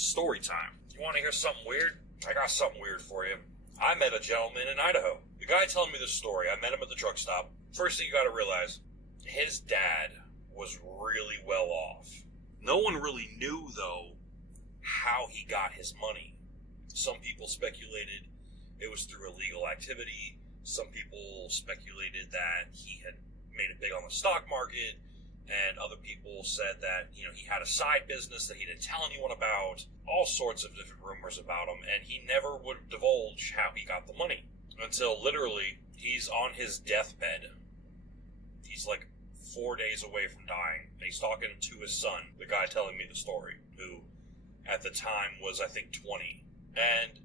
Story time. You want to hear something weird? I got something weird for you. I met a gentleman in Idaho. The guy telling me this story, I met him at the truck stop. First thing you gotta realize, his dad was really well off. No one really knew, though, how he got his money. Some people speculated it was through illegal activity. Some people speculated that he had made it big on the stock market. And other people said that, he had a side business that he didn't tell anyone about. All sorts of different rumors about him. And he never would divulge how he got the money. Until literally, he's on his deathbed. He's like 4 days away from dying. And he's talking to his son, the guy telling me the story, who at the time was, I think, 20. And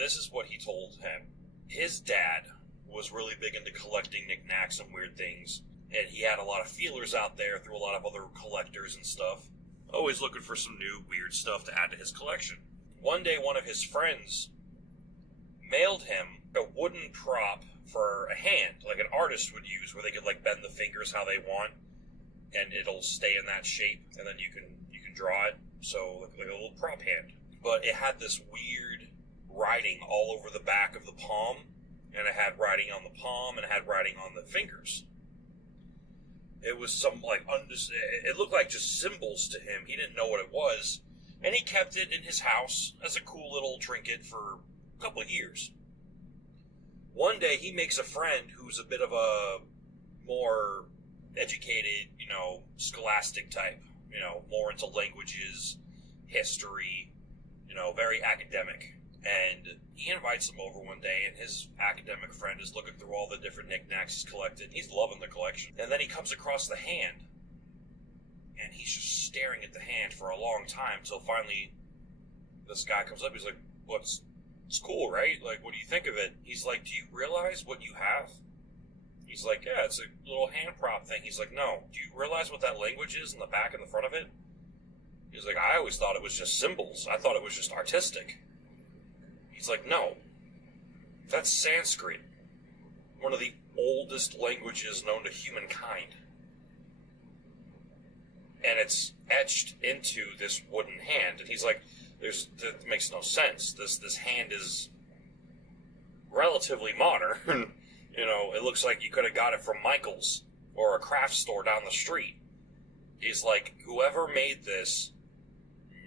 this is what he told him. His dad was really big into collecting knickknacks and weird things. And he had a lot of feelers out there through a lot of other collectors and stuff. Always looking for some new weird stuff to add to his collection. One day, one of his friends mailed him a wooden prop for a hand, like an artist would use, where they could bend the fingers how they want, and it'll stay in that shape, and then you can draw it. So like a little prop hand. But it had this weird writing all over the back of the palm, and it had writing on the palm, and it had writing on the fingers. It was some, it looked like just symbols to him. He didn't know what it was. And he kept it in his house as a cool little trinket for a couple of years. One day, he makes a friend who's a bit of a more educated, scholastic type. More into languages, history, very academic. And he invites him over one day, and his academic friend is looking through all the different knickknacks he's collected. He's loving the collection. And then he comes across the hand, and he's just staring at the hand for a long time, until finally this guy comes up. He's like, well, it's cool, right? What do you think of it? He's like, do you realize what you have? He's like, yeah, it's a little hand prop thing. He's like, no. Do you realize what that language is in the back and the front of it? He's like, I always thought it was just symbols. I thought it was just artistic. He's like, no, that's Sanskrit, one of the oldest languages known to humankind. And it's etched into this wooden hand. And he's like, that makes no sense. This hand is relatively modern. It looks like you could have got it from Michael's or a craft store down the street. He's like, whoever made this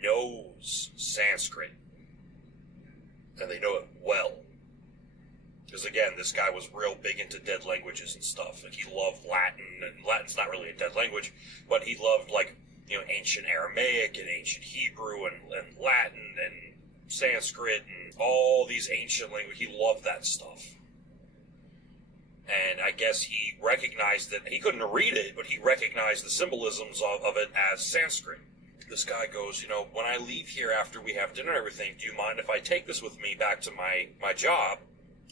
knows Sanskrit. And they know it well. Because again, this guy was real big into dead languages and stuff. He loved Latin, and Latin's not really a dead language, but he loved ancient Aramaic and ancient Hebrew and Latin and Sanskrit and all these ancient languages. He loved that stuff. And I guess he recognized that, he couldn't read it, but he recognized the symbolisms of it as Sanskrit. This guy goes, when I leave here after we have dinner and everything, do you mind if I take this with me back to my job?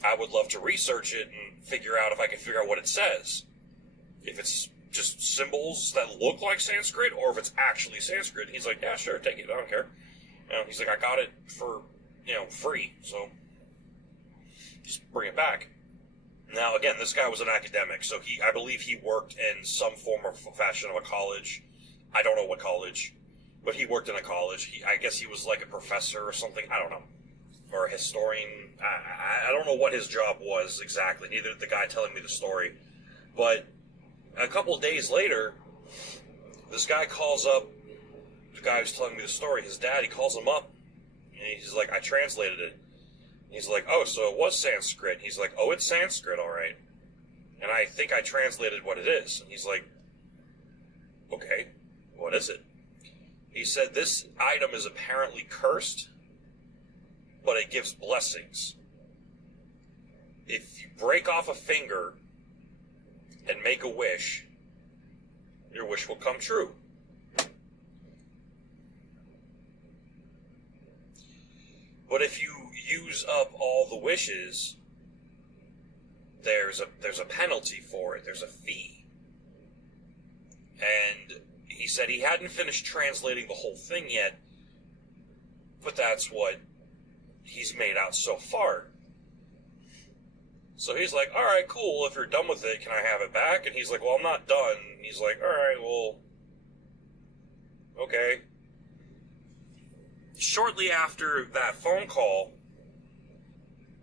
I would love to research it and figure out if I can figure out what it says. If it's just symbols that look like Sanskrit, or if it's actually Sanskrit. He's like, yeah, sure, take it, I don't care. He's like, I got it for, free, so just bring it back. Now, again, this guy was an academic, so I believe he worked in some form or fashion of a college. I don't know what college. But he worked in a college. I guess he was like a professor or something. I don't know. Or a historian. I don't know what his job was exactly. Neither did the guy telling me the story. But a couple of days later, this guy calls up the guy who's telling me the story. His dad, he calls him up. And he's like, I translated it. And he's like, oh, so it was Sanskrit. And he's like, oh, it's Sanskrit, all right. And I think I translated what it is. And he's like, okay, what is it? He said, this item is apparently cursed, but it gives blessings. If you break off a finger and make a wish, your wish will come true. But if you use up all the wishes, there's a penalty for it. There's a fee. And he said he hadn't finished translating the whole thing yet, but that's what he's made out so far. So he's like, all right, cool, if you're done with it, can I have it back? And he's like, well, I'm not done. And he's like, all right, well, okay. Shortly after that phone call,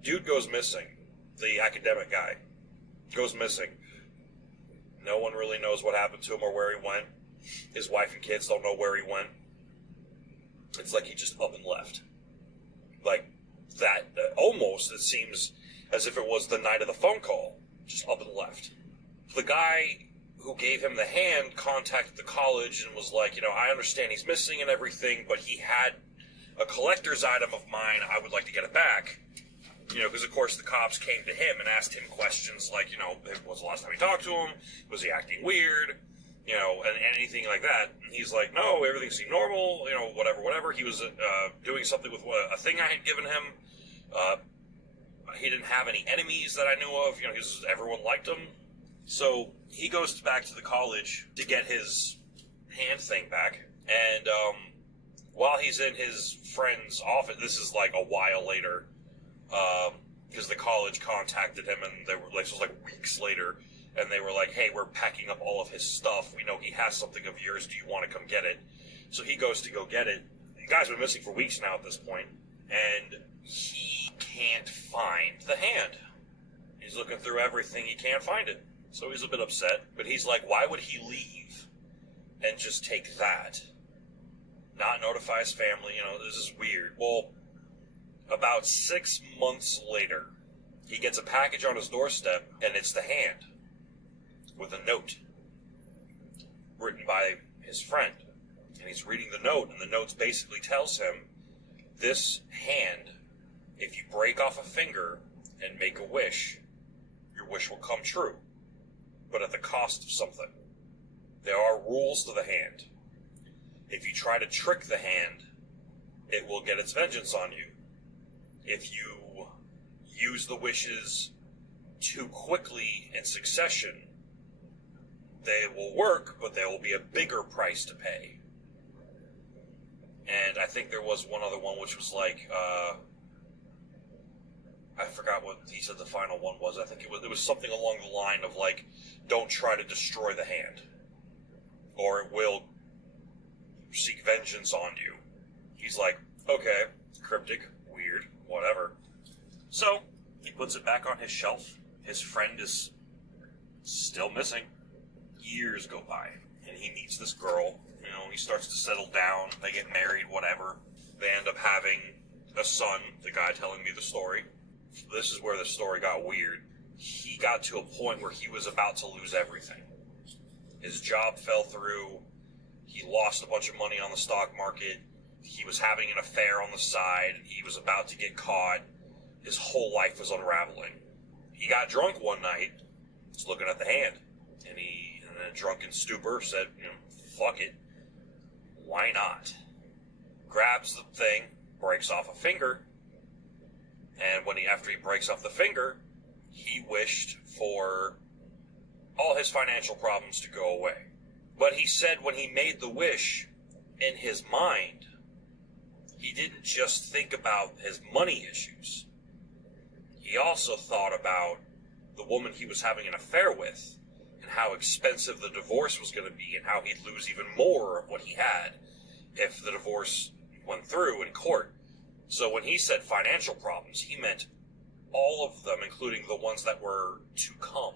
dude goes missing. The academic guy goes missing. No one really knows what happened to him or where he went. His wife and kids don't know where he went. It's like he just up and left. Like that, almost it seems as if it was the night of the phone call. Just up and left. The guy who gave him the hand contacted the college and was like, I understand he's missing and everything, but he had a collector's item of mine. I would like to get it back. Because of course the cops came to him and asked him questions like, was the last time he talked to him? Was he acting weird? And anything like that. And he's like, no, everything seemed normal, whatever. He was doing something with a thing I had given him. He didn't have any enemies that I knew of. Everyone liked him. So he goes back to the college to get his hand thing back. And while he's in his friend's office, this is like a while later, because the college contacted him, and they were like, this was like weeks later, and they were like, hey, we're packing up all of his stuff. We know he has something of yours. Do you want to come get it? So he goes to go get it. The guy's been missing for weeks now at this point, and he can't find the hand. He's looking through everything. He can't find it. So he's a bit upset, but he's like, why would he leave and just take that? Not notify his family, this is weird. Well, about 6 months later, he gets a package on his doorstep, and it's the hand with a note written by his friend. And he's reading the note, and the note basically tells him, this hand, if you break off a finger and make a wish, your wish will come true, but at the cost of something. There are rules to the hand. If you try to trick the hand, it will get its vengeance on you. If you use the wishes too quickly in succession, they will work, but there will be a bigger price to pay. And I think there was one other one which was like, I forgot what he said the final one was. I think it was something along the line of like, don't try to destroy the hand, or it will seek vengeance on you. He's like, okay, cryptic, weird, whatever. So, he puts it back on his shelf. His friend is still missing. Years go by, and he meets this girl. He starts to settle down. They get married, whatever. They end up having a son, the guy telling me the story. This is where the story got weird. He got to a point where he was about to lose everything. His job fell through. He lost a bunch of money on the stock market. He was having an affair on the side. He was about to get caught. His whole life was unraveling. He got drunk one night, was looking at the hand, and he, in a drunken stupor, said, fuck it. Why not? Grabs the thing, breaks off a finger, and after he breaks off the finger, he wished for all his financial problems to go away. But he said when he made the wish, in his mind, he didn't just think about his money issues. He also thought about the woman he was having an affair with, and how expensive the divorce was going to be, and how he'd lose even more of what he had if the divorce went through in court. So when he said financial problems, he meant all of them, including the ones that were to come.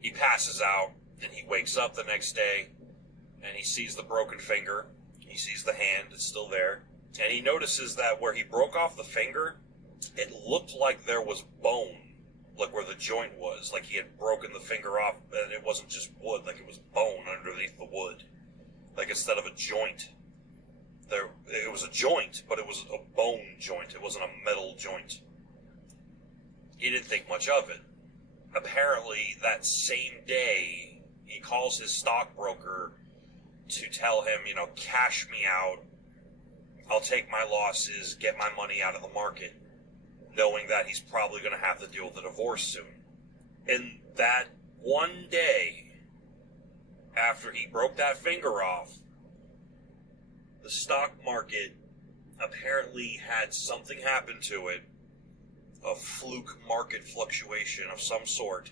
He passes out, and he wakes up the next day, and he sees the broken finger. He sees the hand, it's still there. And he notices that where he broke off the finger, it looked like there was bone, like where the joint was. Like he had broken the finger off, and it wasn't just wood, like it was bone underneath the wood. Like instead of a joint, it was a joint, but it was a bone joint. It wasn't a metal joint. He didn't think much of it. Apparently, that same day, he calls his stockbroker to tell him, cash me out. I'll take my losses, get my money out of the market, knowing that he's probably going to have to deal with a divorce soon. And that one day, after he broke that finger off, the stock market apparently had something happen to it, a fluke market fluctuation of some sort,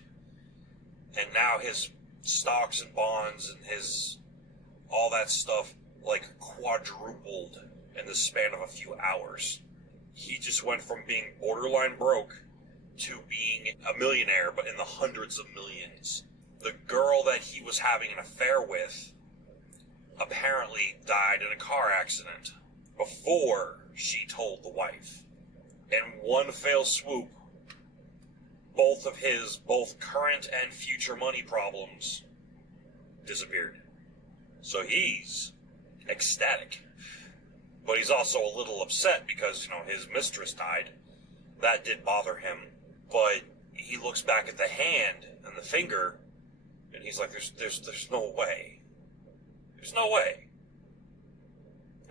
and now his stocks and bonds and his all that stuff like quadrupled in the span of a few hours. He just went from being borderline broke to being a millionaire, but in the hundreds of millions. The girl that he was having an affair with apparently died in a car accident before she told the wife. In one fell swoop, both of his current and future money problems disappeared. So he's ecstatic. But he's also a little upset because, his mistress died. That did bother him. But he looks back at the hand and the finger, and he's like, there's no way. There's no way.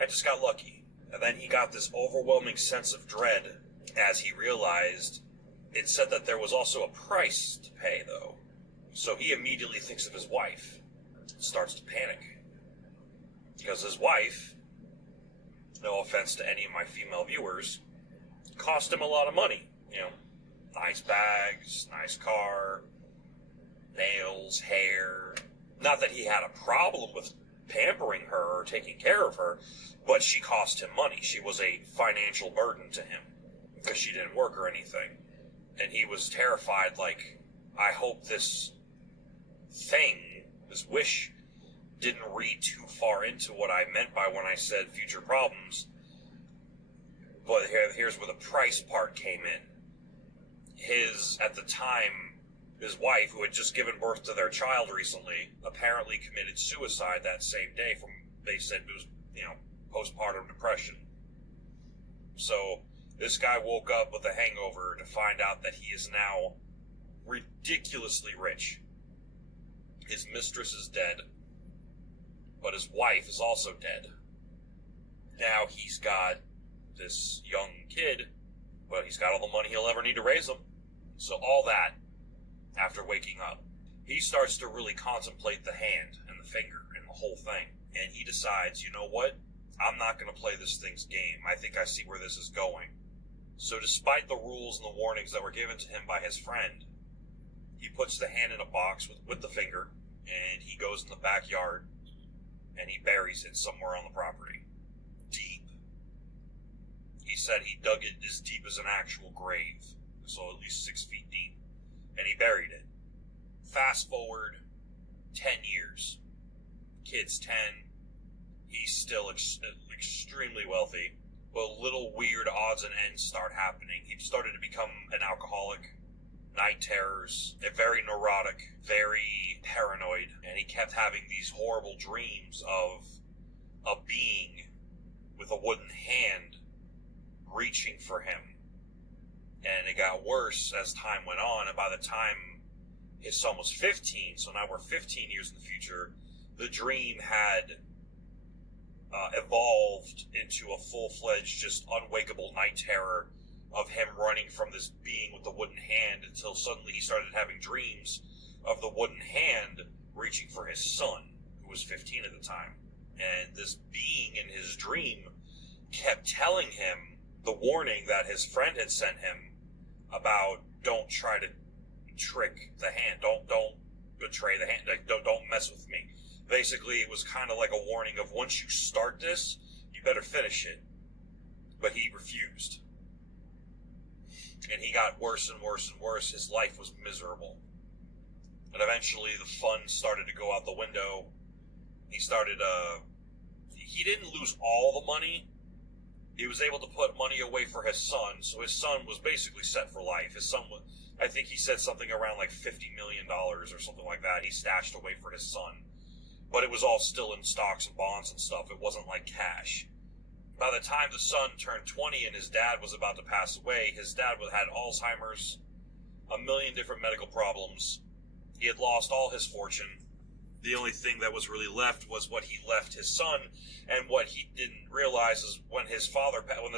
I just got lucky. And then he got this overwhelming sense of dread as he realized it said that there was also a price to pay, though. So he immediately thinks of his wife and starts to panic. Because his wife, no offense to any of my female viewers, cost him a lot of money. Nice bags, nice car, nails, hair. Not that he had a problem with pampering her or taking care of her, but she cost him money. She was a financial burden to him because she didn't work or anything. And he was terrified, like, I hope this wish, didn't read too far into what I meant by when I said future problems. But here's where the price part came in. At the time, his wife, who had just given birth to their child recently, apparently committed suicide that same day they said it was, postpartum depression. So, this guy woke up with a hangover to find out that he is now ridiculously rich. His mistress is dead, but his wife is also dead. Now he's got this young kid, but he's got all the money he'll ever need to raise him. So all that, after waking up, he starts to really contemplate the hand and the finger and the whole thing. And he decides, you know what? I'm not going to play this thing's game. I think I see where this is going. So despite the rules and the warnings that were given to him by his friend, he puts the hand in a box with the finger, and he goes in the backyard, and he buries it somewhere on the property. Deep. He said he dug it as deep as an actual grave, so at least 6 feet deep, and he buried it. Fast forward 10 years. Kid's 10. He's still extremely wealthy, but little weird odds and ends start happening. He started to become an alcoholic, night terrors, very neurotic, very paranoid, and he kept having these horrible dreams of a being with a wooden hand reaching for him. And it got worse as time went on, and by the time his son was 15, so now we're 15 years in the future, the dream had evolved into a full-fledged, just unwakeable night terror of him running from this being with the wooden hand until suddenly he started having dreams of the wooden hand reaching for his son, who was 15 at the time. And this being in his dream kept telling him the warning that his friend had sent him about don't try to trick the hand, don't betray the hand, like, don't mess with me. Basically, it was kind of like a warning of once you start this, you better finish it. But he refused. And he got worse and worse and worse. His life was miserable. And eventually the fun started to go out the window. He didn't lose all the money. He was able to put money away for his son, so his son was basically set for life. His son was, I think he said something around like $50 million or something like that. He stashed away for his son. But it was all still in stocks and bonds and stuff. It wasn't like cash. By the time the son turned 20 and his dad was about to pass away, his dad had Alzheimer's, a million different medical problems. He had lost all his fortune. The only thing that was really left was what he left his son, and what he didn't realize is when this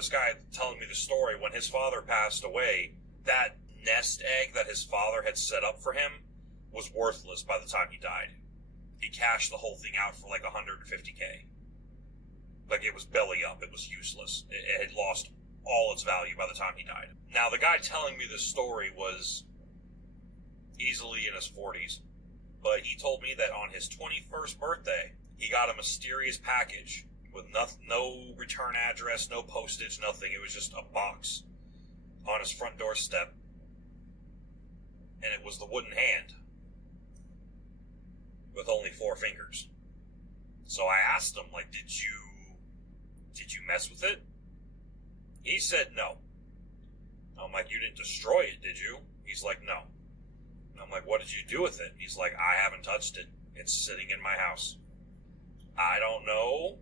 guy telling me the story, when his father passed away, that nest egg that his father had set up for him was worthless by the time he died. He cashed the whole thing out for like $150K. Like, it was belly up. It was useless. It had lost all its value by the time he died. Now, the guy telling me this story was easily in his 40s, but he told me that on his 21st birthday, he got a mysterious package with no return address, no postage, nothing. It was just a box on his front doorstep, and it was the wooden hand with only 4 fingers. So I asked him, like, did you mess with it? He said no. I'm like, you didn't destroy it, did you? He's like, no. I'm like, what did you do with it? He's like, I haven't touched it. It's sitting in my house. I don't know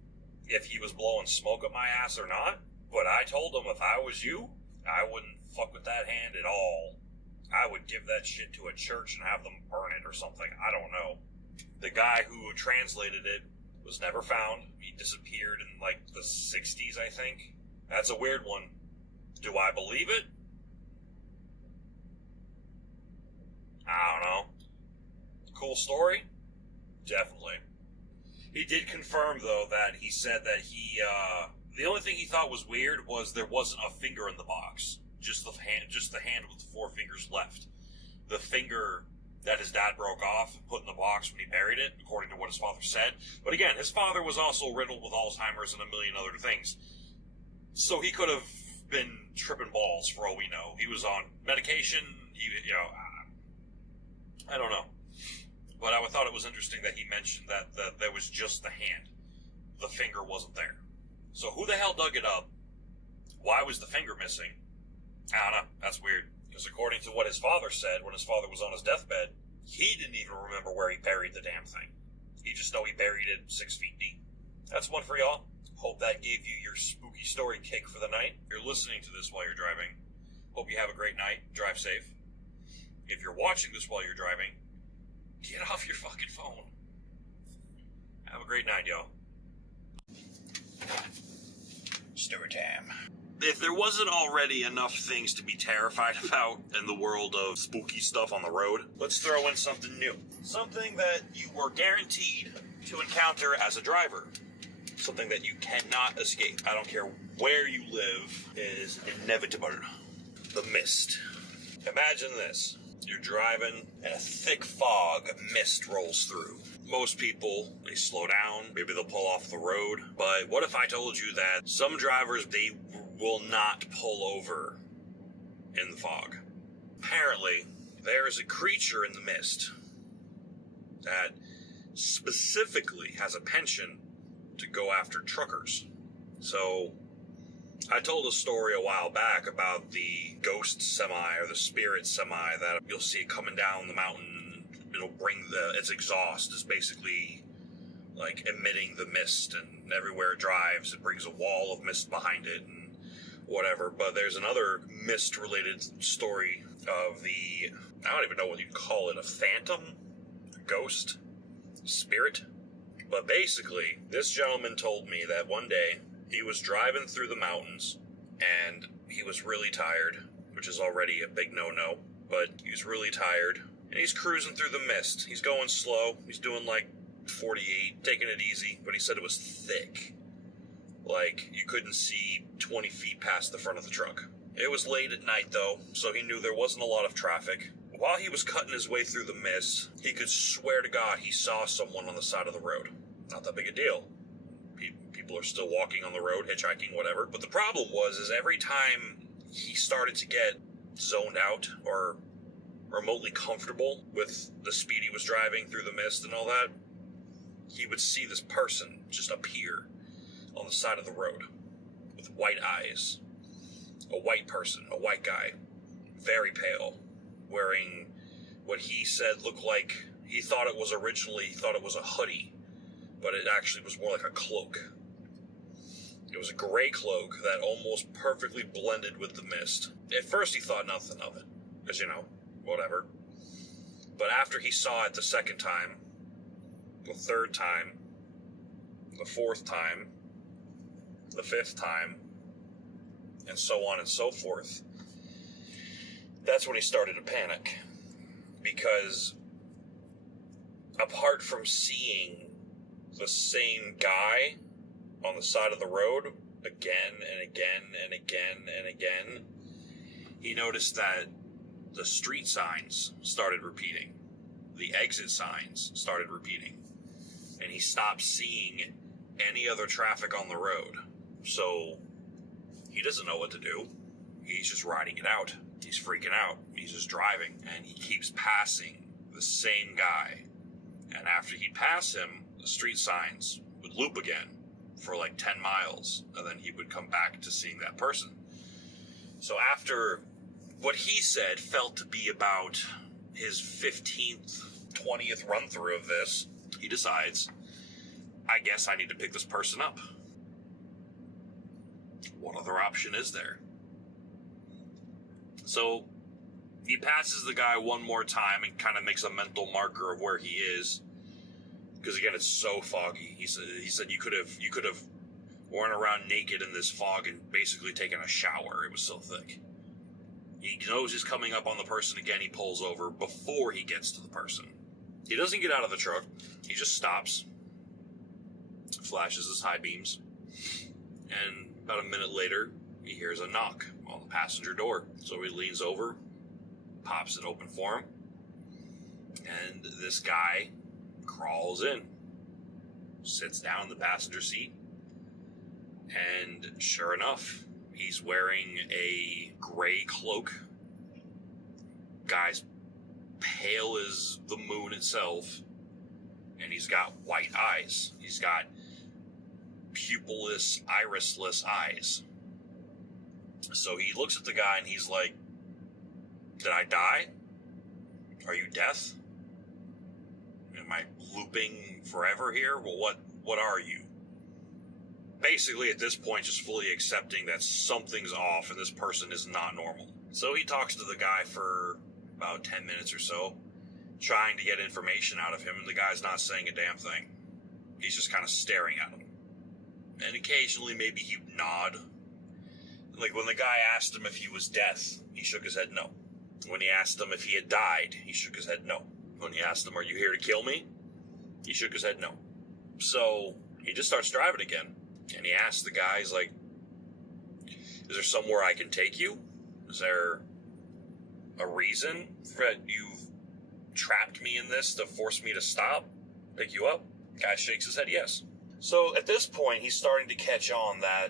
if he was blowing smoke at my ass or not, but I told him if I was you, I wouldn't fuck with that hand at all. I would give that shit to a church and have them burn it or something. I don't know. The guy who translated it was never found. He disappeared in like the 60s, I think. That's a weird one. Do I believe it? I don't know. Cool story? Definitely. He did confirm, though, that he said that the only thing he thought was weird was there wasn't a finger in the box. Just the hand with the 4 fingers left. The finger that his dad broke off and put in the box when he buried it, according to what his father said. But again, his father was also riddled with Alzheimer's and a million other things. So he could have been tripping balls for all we know. He was on medication. I don't know. But I thought it was interesting that he mentioned that there was just the hand. The finger wasn't there. So who the hell dug it up? Why was the finger missing? I don't know. That's weird. Because according to what his father said, when his father was on his deathbed, he didn't even remember where he buried the damn thing. He just know he buried it 6 feet deep. That's one for y'all. Hope that gave you your spooky story kick for the night. If you're listening to this while you're driving, hope you have a great night. Drive safe. If you're watching this while you're driving, get off your fucking phone. Have a great night, y'all. Story time. If there wasn't already enough things to be terrified about in the world of spooky stuff on the road, let's throw in something new. Something that you were guaranteed to encounter as a driver. Something that you cannot escape. I don't care where you live, it is inevitable. The mist. Imagine this. You're driving and a thick fog of mist rolls through. Most people, they slow down, maybe they'll pull off the road. But what if I told you that some drivers, they will not pull over in the fog? Apparently, there is a creature in the mist that specifically has a penchant to go after truckers. So, I told a story a while back about the ghost semi or the spirit semi that you'll see it coming down the mountain. It'll bring its exhaust is basically like emitting the mist, and everywhere it drives, it brings a wall of mist behind it and whatever. But there's another mist related story of I don't even know what you'd call it, a phantom, a ghost, spirit. But basically, this gentleman told me that one day he was driving through the mountains, and he was really tired, which is already a big no-no, but he was really tired, and he's cruising through the mist. He's going slow. He's doing like 48, taking it easy, but he said it was thick. Like, you couldn't see 20 feet past the front of the truck. It was late at night, though, so he knew there wasn't a lot of traffic. While he was cutting his way through the mist, he could swear to God he saw someone on the side of the road. Not that big a deal. People are still walking on the road, hitchhiking, whatever. But the problem was every time he started to get zoned out or remotely comfortable with the speed he was driving through the mist and all that, he would see this person just appear on the side of the road with white eyes. A white person, a white guy, very pale, wearing what he said looked like, he thought it was a hoodie, but it actually was more like a cloak. It was a gray cloak that almost perfectly blended with the mist. At first he thought nothing of it, because, whatever. But after he saw it the second time, the third time, the fourth time, the fifth time, and so on and so forth, that's when he started to panic. Because apart from seeing the same guy on the side of the road again and again and again and again, he noticed that the street signs started repeating. The exit signs started repeating. And he stopped seeing any other traffic on the road. So he doesn't know what to do. He's just riding it out. He's freaking out. He's just driving, and he keeps passing the same guy. And after he'd pass him, the street signs would loop again for like 10 miles, and then he would come back to seeing that person. So after what he said felt to be about his 15th, 20th run through of this, he decides, I guess I need to pick this person up. What other option is there? So he passes the guy one more time and kind of makes a mental marker of where he is. Because again, it's so foggy. He said you could have worn around naked in this fog and basically taken a shower. It was so thick. He knows he's coming up on the person again. He pulls over before he gets to the person. He doesn't get out of the truck. He just stops, flashes his high beams, and about a minute later, he hears a knock on the passenger door. So he leans over, pops it open for him, and this guy crawls in, sits down in the passenger seat, and sure enough, he's wearing a gray cloak. Guy's pale as the moon itself, and he's got white eyes. He's got pupilless, irisless eyes. So he looks at the guy and he's like, did I die? Are you death? Am I looping forever here? Well, what are you? Basically, at this point, just fully accepting that something's off and this person is not normal. So he talks to the guy for about 10 minutes or so, trying to get information out of him, and the guy's not saying a damn thing. He's just kind of staring at him. And occasionally, maybe he'd nod. Like when the guy asked him if he was death, he shook his head no. When he asked him if he had died, he shook his head no. When he asked him, are you here to kill me? He shook his head no. So he just starts driving again. And he asks the guy, he's like, is there somewhere I can take you? Is there a reason that you've trapped me in this to force me to stop, pick you up? Guy shakes his head yes. So at this point, he's starting to catch on that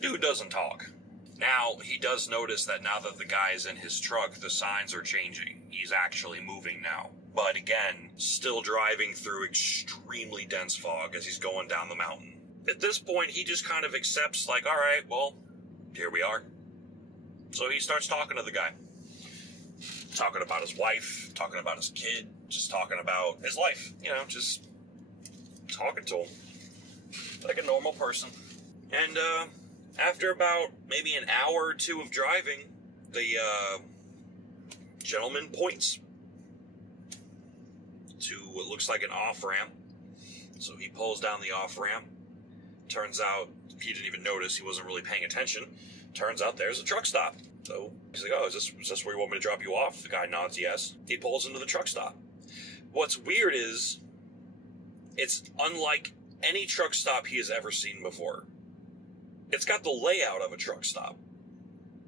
dude doesn't talk. Now, he does notice that now that the guy is in his truck, the signs are changing. He's actually moving now. But again, still driving through extremely dense fog as he's going down the mountain. At this point, he just kind of accepts, like, all right, well, here we are. So he starts talking to the guy. Talking about his wife, talking about his kid, just talking about his life. You know, just talking to him like a normal person. And after about maybe an hour or two of driving, the gentleman points to what looks like an off-ramp. So he pulls down the off-ramp. Turns out he didn't even notice. He wasn't really paying attention. Turns out there's a truck stop. So he's like, oh, is this where you want me to drop you off? The guy nods yes. He pulls into the truck stop. What's weird is it's unlike any truck stop he has ever seen before. It's got the layout of a truck stop.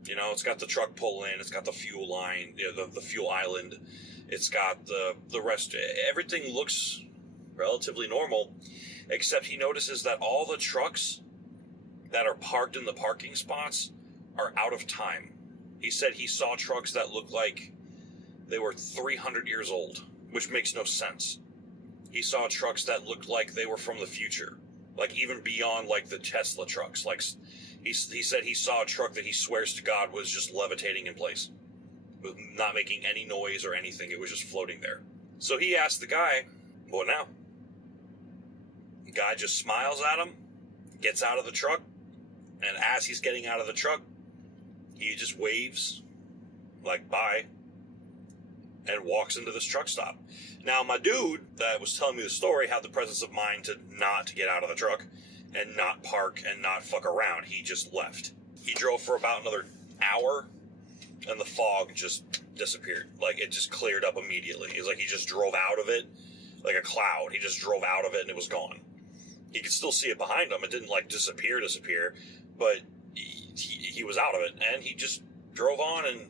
You know, it's got the truck pull in. It's got the fuel line, you know, the fuel island. It's got the rest. Everything looks relatively normal. Except he notices that all the trucks that are parked in the parking spots are out of time. He said he saw trucks that looked like they were 300 years old, which makes no sense. He saw trucks that looked like they were from the future, like even beyond like the Tesla trucks. Like he said he saw a truck that he swears to God was just levitating in place, with not making any noise or anything. It was just floating there. So he asked the guy, what now? The guy just smiles at him, gets out of the truck, and as he's getting out of the truck, he just waves, like, bye, and walks into this truck stop. Now, my dude that was telling me the story had the presence of mind to not get out of the truck and not park and not fuck around. He just left. He drove for about another hour, and the fog just disappeared. Like, it just cleared up immediately. It was like he just drove out of it like a cloud. He just drove out of it, and it was gone. He could still see it behind him. It didn't, like, disappear, but he was out of it, and he just drove on, and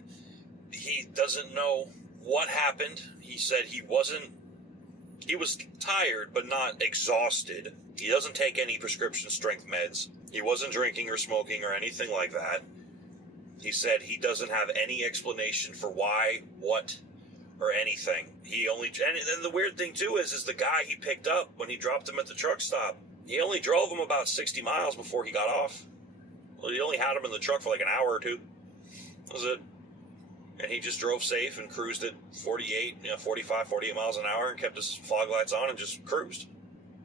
he doesn't know what happened. He said he wasn't He was tired, but not exhausted. He doesn't take any prescription strength meds. He wasn't drinking or smoking or anything like that. He said he doesn't have any explanation for why, what, or anything. And the weird thing too is the guy he picked up when he dropped him at the truck stop, he only drove him about 60 miles before he got off. Well, he only had him in the truck for like an hour or two. That was it. And he just drove safe and cruised at 45, 48 miles an hour and kept his fog lights on and just cruised.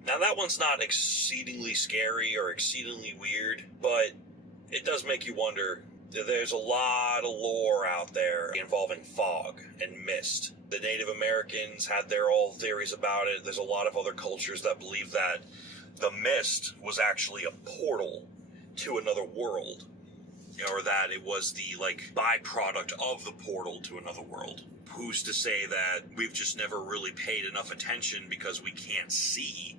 Now that one's not exceedingly scary or exceedingly weird, but it does make you wonder. There's a lot of lore out there involving fog and mist. The Native Americans had their own theories about it. There's a lot of other cultures that believe that the mist was actually a portal to another world, or that it was the byproduct of the portal to another world. Who's to say that we've just never really paid enough attention because we can't see,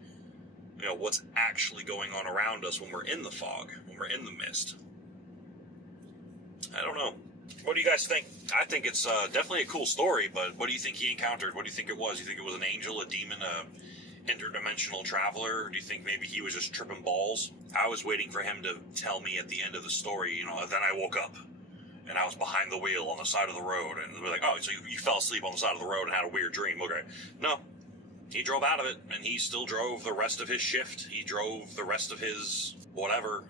what's actually going on around us when we're in the fog, when we're in the mist. I don't know. What do you guys think? I think it's definitely a cool story, but what do you think he encountered? What do you think it was? You think it was an angel, a demon, a interdimensional traveler? Or do you think maybe he was just tripping balls? I was waiting for him to tell me at the end of the story, then I woke up and I was behind the wheel on the side of the road, and they're like, oh, so you fell asleep on the side of the road and had a weird dream. Okay. No. He drove out of it, and he still drove the rest of his shift. He drove the rest of his whatever,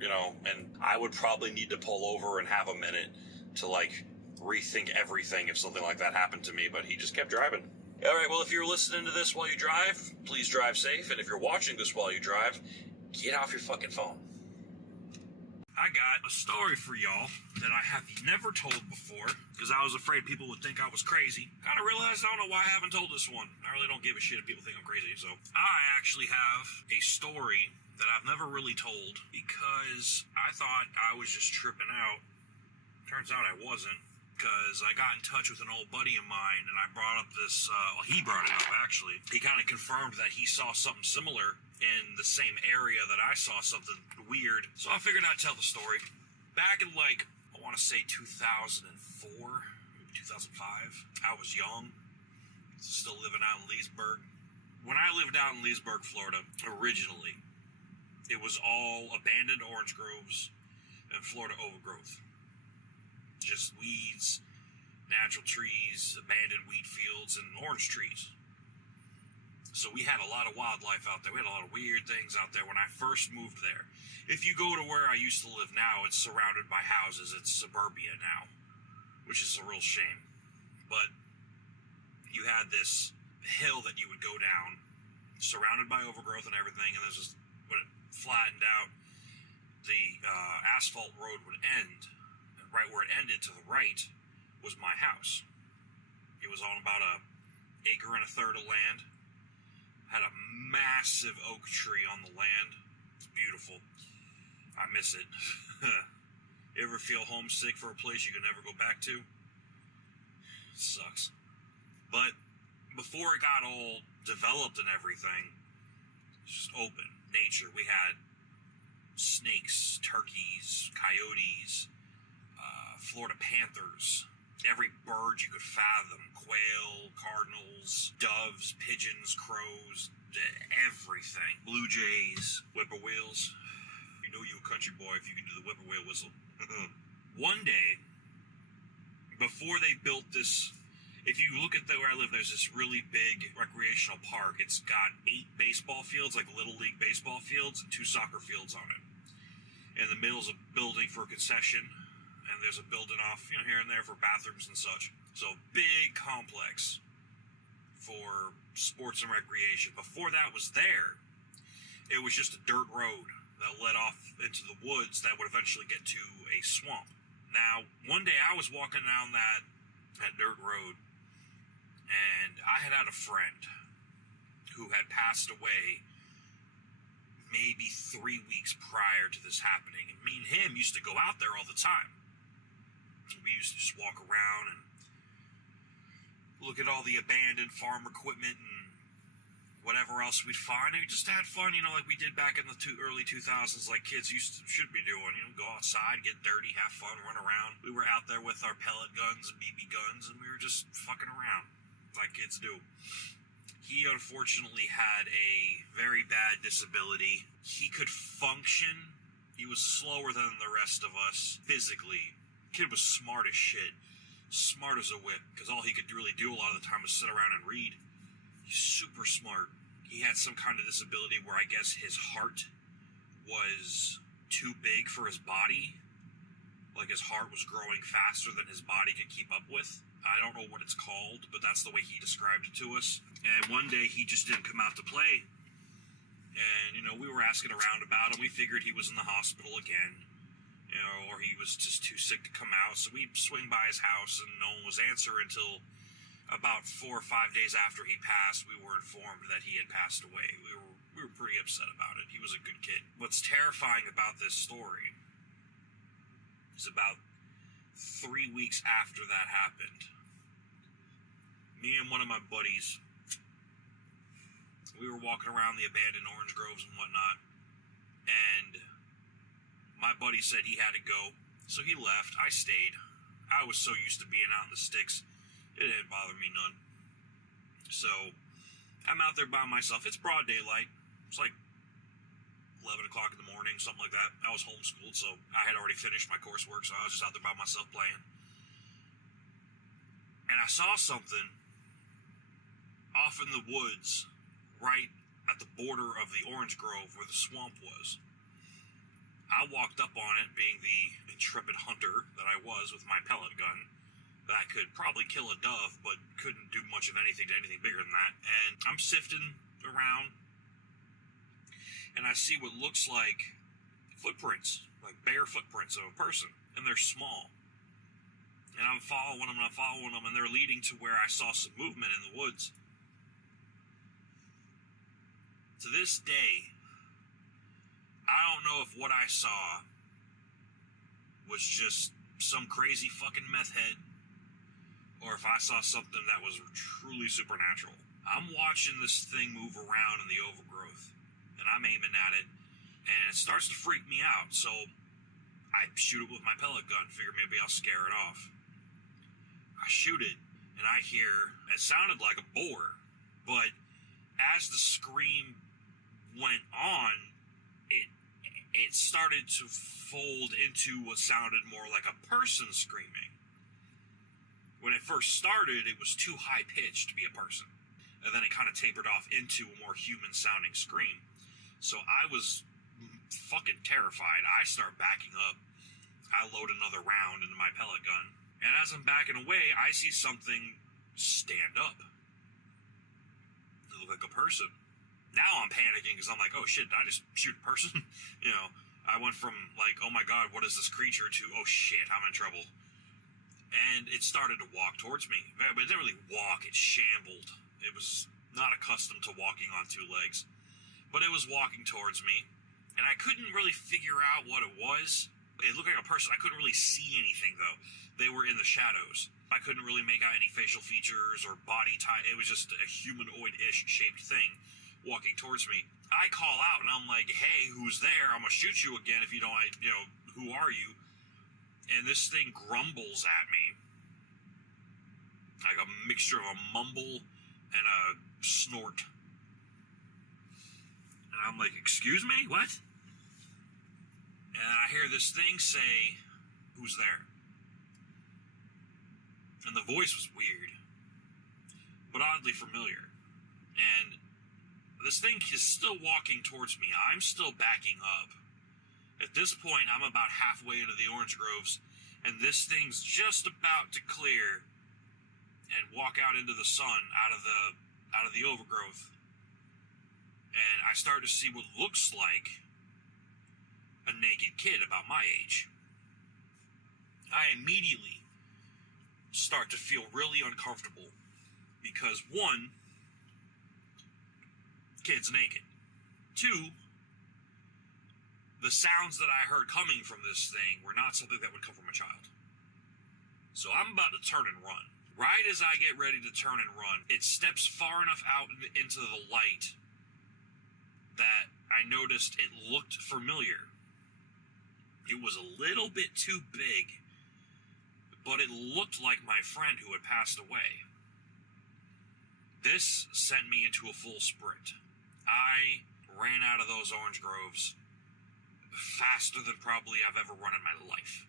and I would probably need to pull over and have a minute to, rethink everything if something like that happened to me, but he just kept driving. All right, well, if you're listening to this while you drive, please drive safe, and if you're watching this while you drive, get off your fucking phone. I got a story for y'all that I have never told before, because I was afraid people would think I was crazy. Kind of realized I don't know why I haven't told this one. I really don't give a shit if people think I'm crazy, so I actually have a story that I've never really told because I thought I was just tripping out. Turns out I wasn't, because I got in touch with an old buddy of mine, and I brought up this, he brought it up, actually. He kind of confirmed that he saw something similar in the same area that I saw something weird. So I figured I'd tell the story. Back in, I want to say 2004, maybe 2005, I was young, still living out in Leesburg. When I lived out in Leesburg, Florida, originally, it was all abandoned orange groves and Florida overgrowth. Just weeds, natural trees, abandoned wheat fields, and orange trees. So we had a lot of wildlife out there. We had a lot of weird things out there when I first moved there. If you go to where I used to live now, it's surrounded by houses. It's suburbia now, which is a real shame. But you had this hill that you would go down, surrounded by overgrowth and everything, and there's just, when it flattened out, the asphalt road would end. Right where it ended to the right was my house. It was on about an acre and a third of land. Had a massive oak tree on the land. It's beautiful. I miss it. You ever feel homesick for a place you can never go back to? It sucks. But before it got all developed and everything, it was just open. Nature. We had snakes, turkeys, coyotes, Florida panthers, every bird you could fathom, quail, cardinals, doves, pigeons, crows, everything. Blue jays, whippoorwills. You know you a country boy if you can do the whippoorwill whistle. One day, before they built this, if you look at where I live, there's this really big recreational park. It's got 8 baseball fields, like Little League baseball fields, and 2 soccer fields on it. In the middle is a building for a concession, and there's a building off, here and there for bathrooms and such. So, big complex for sports and recreation. Before that was there, it was just a dirt road that led off into the woods that would eventually get to a swamp. Now, one day I was walking down that dirt road, and I had a friend who had passed away maybe 3 weeks prior to this happening. And me and him used to go out there all the time. We used to just walk around and look at all the abandoned farm equipment and whatever else we'd find. And we just had fun, like we did back in the early 2000s, like kids should be doing. Go outside, get dirty, have fun, run around. We were out there with our pellet guns and BB guns, and we were just fucking around like kids do. He unfortunately had a very bad disability. He could function. He was slower than the rest of us physically. Kid was smart as shit. Smart as a whip, because all he could really do a lot of the time was sit around and read. He's super smart. He had some kind of disability where I guess his heart was too big for his body. Like his heart was growing faster than his body could keep up with. I don't know what it's called, but that's the way he described it to us. And one day he just didn't come out to play. And, we were asking around about him. We figured he was in the hospital again. Or he was just too sick to come out. So we swing by his house and no one was answering until about 4 or 5 days after he passed. We were informed that he had passed away. We were pretty upset about it. He was a good kid. What's terrifying about this story is about 3 weeks after that happened, me and one of my buddies, we were walking around the abandoned orange groves and whatnot, and my buddy said he had to go, so he left. I stayed. I was so used to being out in the sticks, it didn't bother me none. So, I'm out there by myself. It's broad daylight. It's like 11 o'clock in the morning, something like that. I was homeschooled, so I had already finished my coursework, so I was just out there by myself playing. And I saw something off in the woods, right at the border of the orange grove where the swamp was. I walked up on it, being the intrepid hunter that I was with my pellet gun, that could probably kill a dove, but couldn't do much of anything to anything bigger than that. And I'm sifting around, and I see what looks like footprints, like bare footprints of a person, and they're small. And I'm following them, and they're leading to where I saw some movement in the woods. To this day, I don't know if what I saw was just some crazy fucking meth head, or if I saw something that was truly supernatural. I'm watching this thing move around in the overgrowth, and I'm aiming at it, and it starts to freak me out, so I shoot it with my pellet gun, figure maybe I'll scare it off. I shoot it, and I hear, it sounded like a boar, but as the scream went on, it started to fold into what sounded more like a person screaming. When it first started, it was too high-pitched to be a person. And then it kind of tapered off into a more human-sounding scream. So I was fucking terrified. I start backing up. I load another round into my pellet gun. And as I'm backing away, I see something stand up. It looked like a person. Now I'm panicking because I'm like, oh shit, did I just shoot a person? I went from like, oh my god, what is this creature, to, oh shit, I'm in trouble. And it started to walk towards me. But it didn't really walk, it shambled. It was not accustomed to walking on two legs. But it was walking towards me. And I couldn't really figure out what it was. It looked like a person. I couldn't really see anything, though. They were in the shadows. I couldn't really make out any facial features or body type. It was just a humanoid-ish shaped thing walking towards me. I call out, and I'm like, hey, who's there? I'm going to shoot you again if you don't, who are you? And this thing grumbles at me. Like a mixture of a mumble and a snort. And I'm like, excuse me? What? And I hear this thing say, who's there? And the voice was weird, but oddly familiar. And this thing is still walking towards me. I'm still backing up. At this point, I'm about halfway into the orange groves, and this thing's just about to clear and walk out into the sun, out of the overgrowth. And I start to see what looks like a naked kid about my age. I immediately start to feel really uncomfortable because, one, kid's naked. Two, the sounds that I heard coming from this thing were not something that would come from a child. So I'm about to turn and run. Right as I get ready to turn and run, it steps far enough out into the light that I noticed it looked familiar. It was a little bit too big, but it looked like my friend who had passed away. This sent me into a full sprint. I ran out of those orange groves faster than probably I've ever run in my life.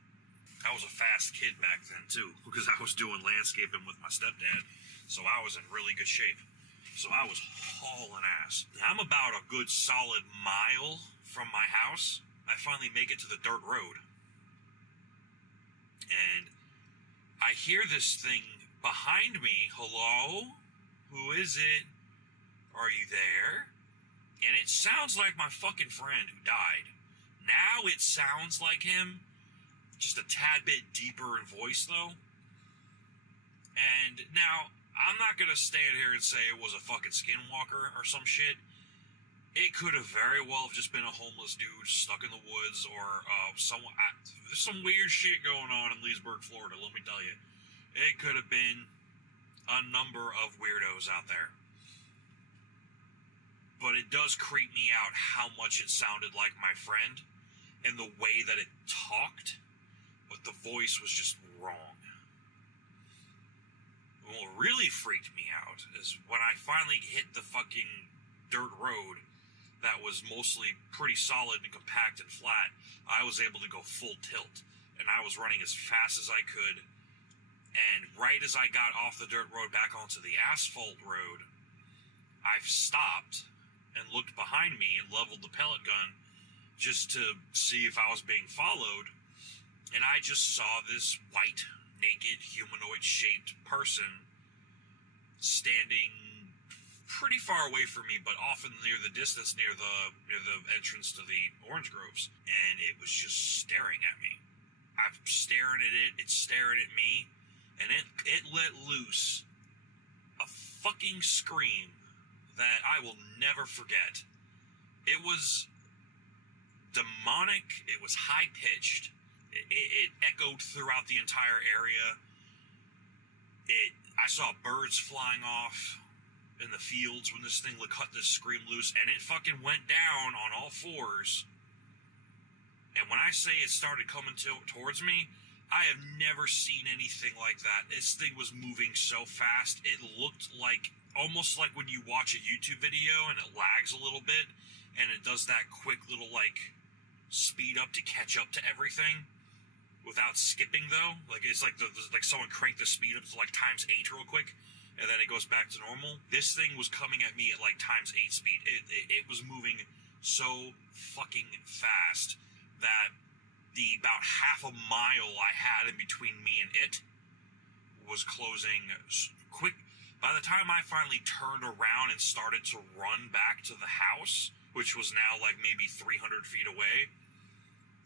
I was a fast kid back then, too, because I was doing landscaping with my stepdad, so I was in really good shape. So I was hauling ass. I'm about a good solid mile from my house. I finally make it to the dirt road. And I hear this thing behind me. Hello? Who is it? Are you there? And it sounds like my fucking friend who died. Now it sounds like him. Just a tad bit deeper in voice, though. And now, I'm not going to stand here and say it was a fucking skinwalker or some shit. It could have very well just been a homeless dude stuck in the woods, or someone. There's some weird shit going on in Leesburg, Florida, let me tell you. It could have been a number of weirdos out there. But it does creep me out how much it sounded like my friend, and the way that it talked. But the voice was just wrong. What really freaked me out is when I finally hit the fucking dirt road that was mostly pretty solid and compact and flat. I was able to go full tilt, and I was running as fast as I could. And right as I got off the dirt road back onto the asphalt road, I stopped and looked behind me and leveled the pellet gun just to see if I was being followed. And I just saw this white, naked, humanoid-shaped person standing pretty far away from me, but often near the distance, near the entrance to the orange groves. And it was just staring at me. I'm staring at it, it's staring at me, and it let loose a fucking scream that I will never forget. It was demonic, it was high-pitched. It echoed throughout the entire area. I saw birds flying off in the fields when this thing cut this scream loose, and it fucking went down on all fours. And when I say it started coming towards me, I have never seen anything like that. This thing was moving so fast, it looked like, almost like when you watch a YouTube video and it lags a little bit, and it does that quick little, like, speed up to catch up to everything. Without skipping, though. Like, it's like like someone cranked the speed up to like times 8 real quick, and then it goes back to normal. This thing was coming at me at like times 8 speed. It was moving so fucking fast that the about half a mile I had in between me and it was closing quick. By the time I finally turned around and started to run back to the house, which was now like maybe 300 feet away,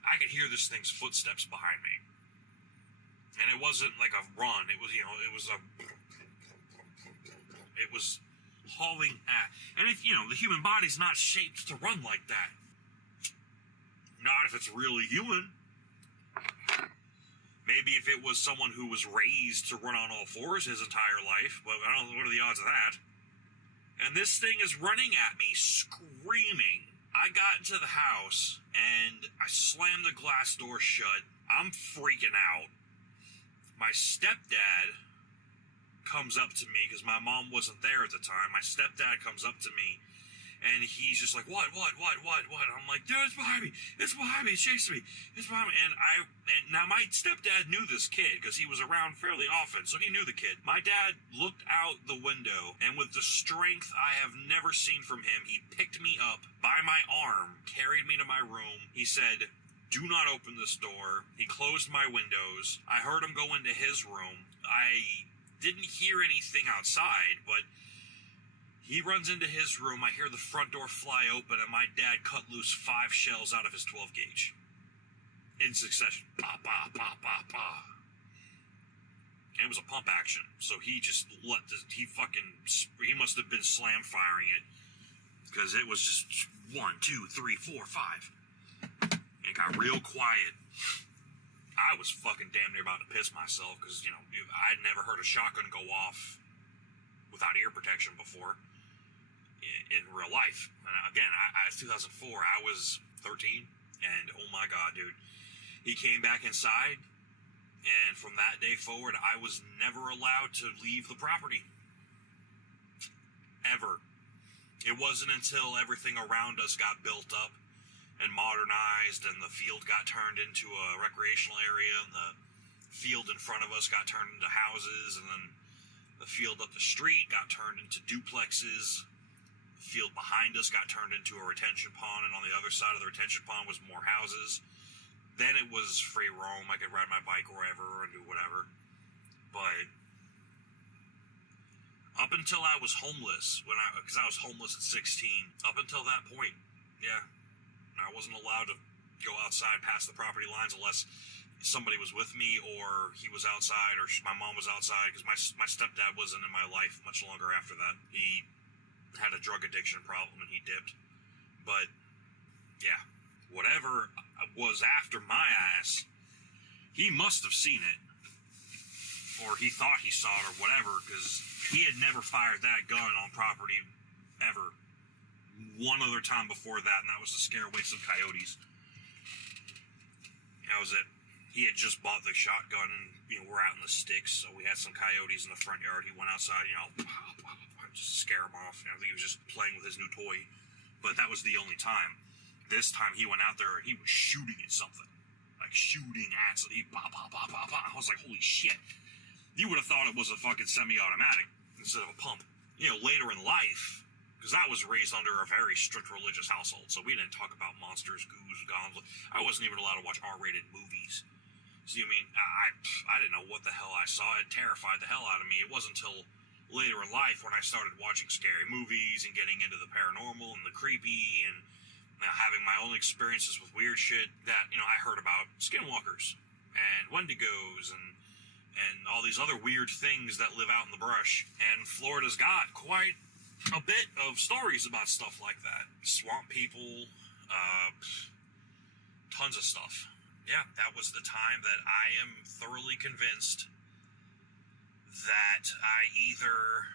I could hear this thing's footsteps behind me. And it wasn't like a run. It was, it was hauling at. And if, the human body's not shaped to run like that. Not if it's really human. Maybe if it was someone who was raised to run on all fours his entire life. But I don't know, what are the odds of that? And this thing is running at me, screaming. I got into the house, and I slammed the glass door shut. I'm freaking out. My stepdad comes up to me, because my mom wasn't there at the time. My stepdad comes up to me, and he's just like, what? I'm like, dude, it's behind me. It's chasing me. It's behind me. And now my stepdad knew this kid, because he was around fairly often, so he knew the kid. My dad looked out the window, and with the strength I have never seen from him, he picked me up by my arm, carried me to my room. He said, do not open this door. He closed my windows. I heard him go into his room. I didn't hear anything outside, but he runs into his room. I hear the front door fly open, and my dad cut loose 5 shells out of his 12 gauge. In succession. Pa, pa, pa, pa, pa. And it was a pump action. So he just he must have been slam firing it. Because it was just 1, 2, 3, 4, 5. It got real quiet. I was fucking damn near about to piss myself, because, I'd never heard a shotgun go off without ear protection before in real life. And again, 2004, I was 13, and oh my god, dude. He came back inside, and from that day forward, I was never allowed to leave the property. ever. It wasn't until everything around us got built up and modernized, and the field got turned into a recreational area, and the field in front of us got turned into houses, and then the field up the street got turned into duplexes. The field behind us got turned into a retention pond, and on the other side of the retention pond was more houses. Then it was free roam. I could ride my bike wherever and do whatever. But up until I was homeless, because I was homeless at 16, up until that point, yeah, I wasn't allowed to go outside past the property lines unless somebody was with me, or he was outside, or my mom was outside, because my stepdad wasn't in my life much longer after that. He had a drug addiction problem and he dipped. But yeah, whatever was after my ass, he must have seen it, or he thought he saw it, or whatever, because he had never fired that gun on property ever. One other time before that, and that was to scare away some coyotes. That was it. He had just bought the shotgun, and we're out in the sticks, so we had some coyotes in the front yard. He went outside, just to scare them off. I think he was just playing with his new toy, but that was the only time. This time he went out there and he was shooting at something, like shooting at something. I was like, holy shit! You would have thought it was a fucking semi-automatic instead of a pump. Later in life, because I was raised under a very strict religious household, so we didn't talk about monsters, goos, goblins. I wasn't even allowed to watch R-rated movies. So I didn't know what the hell I saw. It terrified the hell out of me. It wasn't until later in life when I started watching scary movies and getting into the paranormal and the creepy and having my own experiences with weird shit that, I heard about Skinwalkers and Wendigos and all these other weird things that live out in the brush. And Florida's got quite a bit of stories about stuff like that. Swamp people, tons of stuff. Yeah, that was the time that I am thoroughly convinced that I either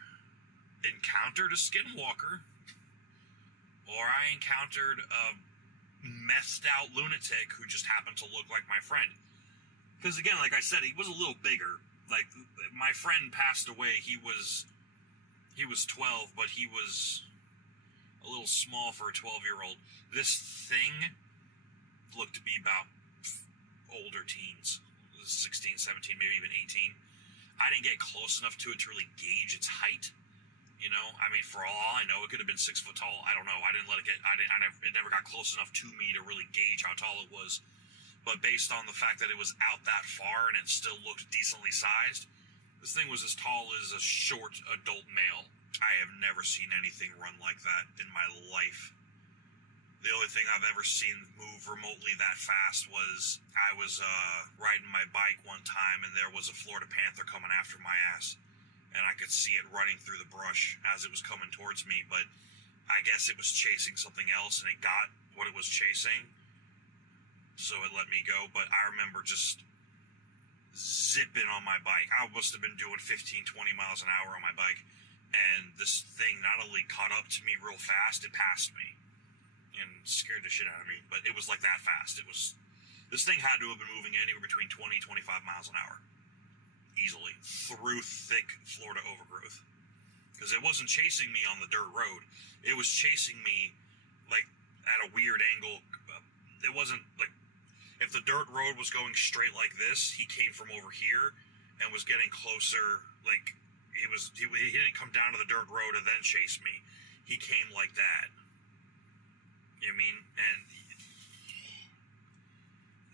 encountered a Skinwalker or I encountered a messed out lunatic who just happened to look like my friend. Because again, like I said, he was a little bigger. Like, my friend passed away. He was 12, but he was a little small for a 12-year-old. This thing looked to be about older teens, 16, 17, maybe even 18. I didn't get close enough to it to really gauge its height. For all I know, it could have been 6 foot tall. I don't know. I didn't let it get. It never got close enough to me to really gauge how tall it was. But based on the fact that it was out that far and it still looked decently sized, this thing was as tall as a short adult male. I have never seen anything run like that in my life. The only thing I've ever seen move remotely that fast was I was riding my bike one time and there was a Florida panther coming after my ass. And I could see it running through the brush as it was coming towards me, but I guess it was chasing something else and it got what it was chasing, so it let me go. But I remember just zipping on my bike. I must have been doing 15, 20 miles an hour on my bike, and this thing not only caught up to me real fast, it passed me and scared the shit out of me. But it was like that fast. This thing had to have been moving anywhere between 20, 25 miles an hour. Easily. Through thick Florida overgrowth. Because it wasn't chasing me on the dirt road. It was chasing me, like, at a weird angle. It wasn't, like, if the dirt road was going straight like this, he came from over here and was getting closer, like, he didn't come down to the dirt road and then chase me. He came like that. You know what I mean? And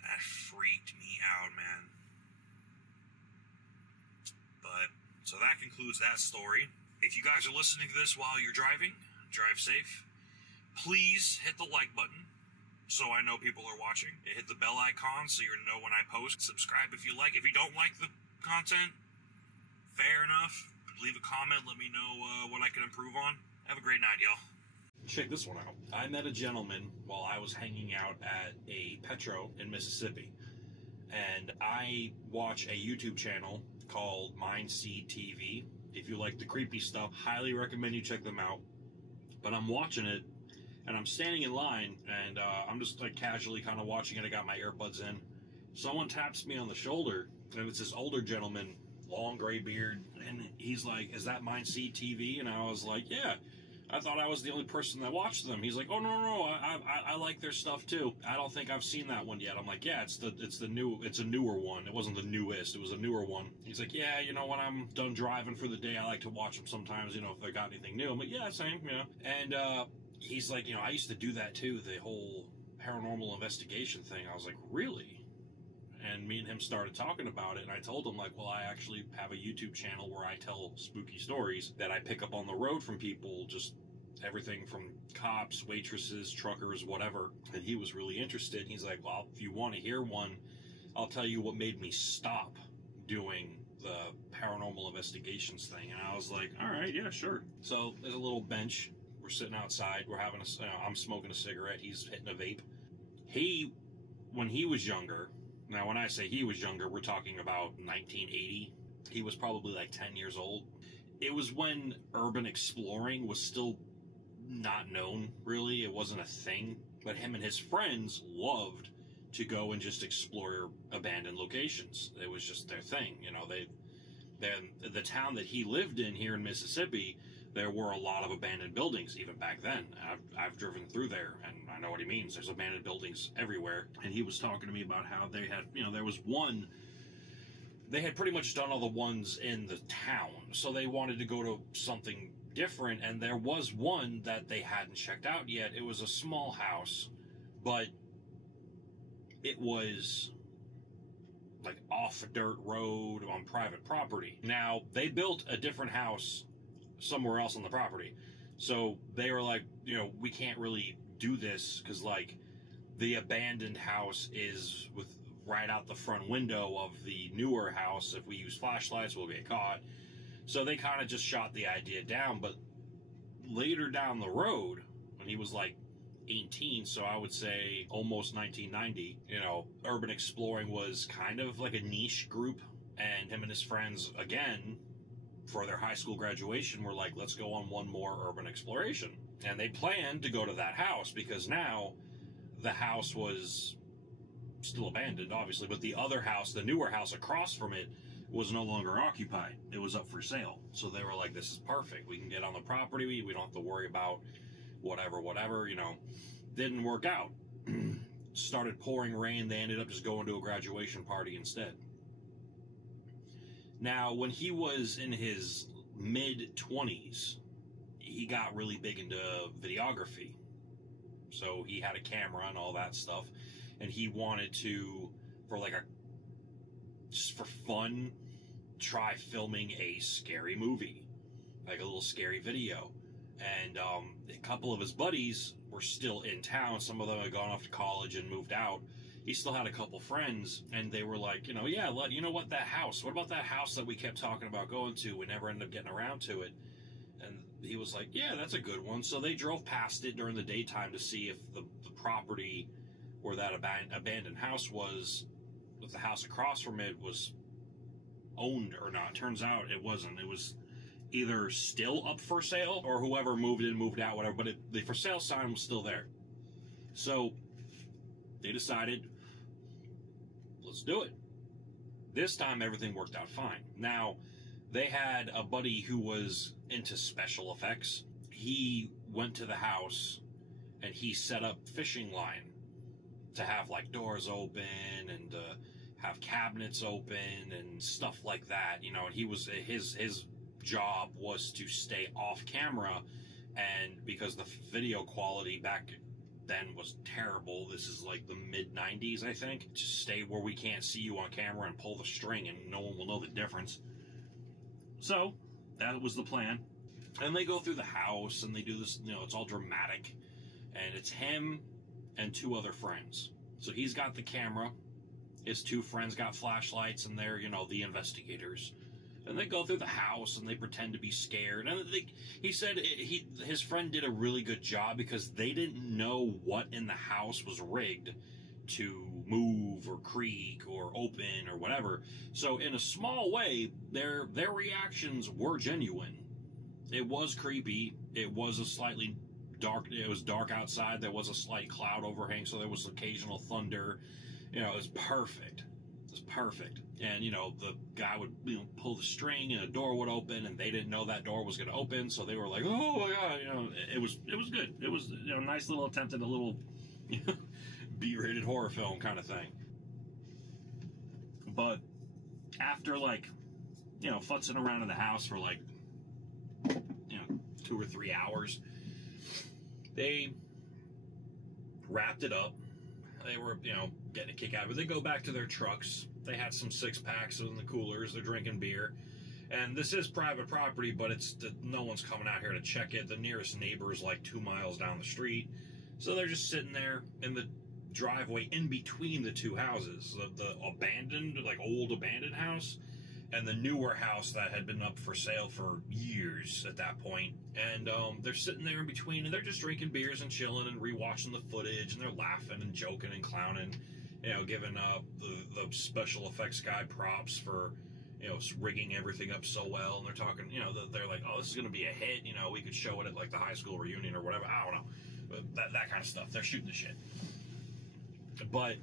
that freaked me out, man. But, so that concludes that story. If you guys are listening to this while you're driving, drive safe. Please hit the like button so I know people are watching. Hit the bell icon so you know when I post. Subscribe if you like. If you don't like the content, fair enough. Leave a comment. Let me know what I can improve on. Have a great night, y'all. Check this one out. I met a gentleman while I was hanging out at a Petro in Mississippi. And I watch a YouTube channel called Mindseed TV. If you like the creepy stuff, highly recommend you check them out. But I'm watching it, and I'm standing in line, and I'm just like casually kind of watching it. I got my earbuds in. Someone taps me on the shoulder, and it's this older gentleman, long gray beard, and he's like, "Is that Mine Seed TV?" And I was like, "Yeah." I thought I was the only person that watched them. He's like, "Oh no, I like their stuff too. I don't think I've seen that one yet." I'm like, "Yeah, it's a newer one. It wasn't the newest. It was a newer one." He's like, "Yeah, when I'm done driving for the day, I like to watch them sometimes. If they got anything new." I'm like, "Yeah, same, yeah." And he's like, "I used to do that too. The whole paranormal investigation thing." I was like, "Really?" And me and him started talking about it, and I told him, like, well, I actually have a YouTube channel where I tell spooky stories that I pick up on the road from people, just everything from cops, waitresses, truckers, whatever. And he was really interested. He's like, well, if you want to hear one, I'll tell you what made me stop doing the paranormal investigations thing. And I was like, all right, yeah, sure. So there's a little bench. We're sitting outside. We're having I'm smoking a cigarette. He's hitting a vape. When he was younger, now when I say he was younger, we're talking about 1980. He was probably like 10 years old. It was when urban exploring was still not known, really. It wasn't a thing. But him and his friends loved to go and just explore abandoned locations. It was just their thing. The town that he lived in here in Mississippi, there were a lot of abandoned buildings even back then. I've driven through there, and I know what he means. There's abandoned buildings everywhere. And he was talking to me about how they had, there was one, they had pretty much done all the ones in the town, so they wanted to go to something different, and there was one that they hadn't checked out yet. It was a small house, but it was like off a dirt road on private property. Now, they built a different house somewhere else on the property. So they were like, we can't really do this because, like, the abandoned house is with right out the front window of the newer house. If we use flashlights, we'll get caught. So they kind of just shot the idea down. But later down the road, when he was like 18, so I would say almost 1990, urban exploring was kind of like a niche group. And him and his friends, again, for their high school graduation, were like, let's go on one more urban exploration. And they planned to go to that house because now the house was still abandoned, obviously, but the other house, the newer house across from it, was no longer occupied. It was up for sale. So they were like, this is perfect. We can get on the property. We don't have to worry about whatever. Didn't work out. Started pouring rain. They ended up just going to a graduation party instead. Now, when he was in his mid-20s, he got really big into videography. So he had a camera and all that stuff, and he wanted to, just for fun, try filming a scary movie, like a little scary video. And a couple of his buddies were still in town. Some of them had gone off to college and moved out. He still had a couple friends, and they were like, yeah, what about that house that we kept talking about going to? We never ended up getting around to it. And he was like, yeah, that's a good one. So they drove past it during the daytime to see if the property where that abandoned house was, if the house across from it was owned or not. Turns out it wasn't. It was either still up for sale, or whoever moved in, moved out, whatever, but the for sale sign was still there. So they decided, let's do it. This time everything worked out fine. Now, they had a buddy who was into special effects. He went to the house and he set up fishing line to have like doors open and have cabinets open and stuff like that. And he was his job was to stay off camera, and because the video quality back then was terrible, this is like the mid-90s, I think, to stay where we can't see you on camera and pull the string and no one will know the difference. So that was the plan. And they go through the house and they do this, it's all dramatic, and it's him and two other friends. So he's got the camera, his two friends got flashlights, and they're the investigators. And they go through the house and they pretend to be scared. And he said his friend did a really good job because they didn't know what in the house was rigged to move or creak or open or whatever. So in a small way, their reactions were genuine. It was creepy. It was a slightly dark. It was dark outside. There was a slight cloud overhang, so there was occasional thunder. It was perfect. It was perfect. And, you know, the guy would, you know, pull the string and a door would open, and they didn't know that door was going to open, so they were like, oh my God, you know, it was good. It was, you know, a nice little attempt at a little, you know, B-rated horror film kind of thing. But after, like, you know, futzing around in the house for like, you know, 2 or 3 hours, they wrapped it up. They were, you know, getting a kick out of it. They go back to their trucks. They had some 6-packs in the coolers. They're drinking beer. And this is private property, but no one's coming out here to check it. The nearest neighbor is like 2 miles down the street. So they're just sitting there in the driveway in between the two houses. The abandoned, like old abandoned house, and the newer house that had been up for sale for years at that point. And they're sitting there in between, and they're just drinking beers and chilling and rewatching the footage, and they're laughing and joking and clowning, you know, giving the special effects guy props for, you know, rigging everything up so well. And they're talking, you know, they're like, oh, this is going to be a hit, you know, we could show it at like the high school reunion or whatever, I don't know, but that kind of stuff. They're shooting the shit. But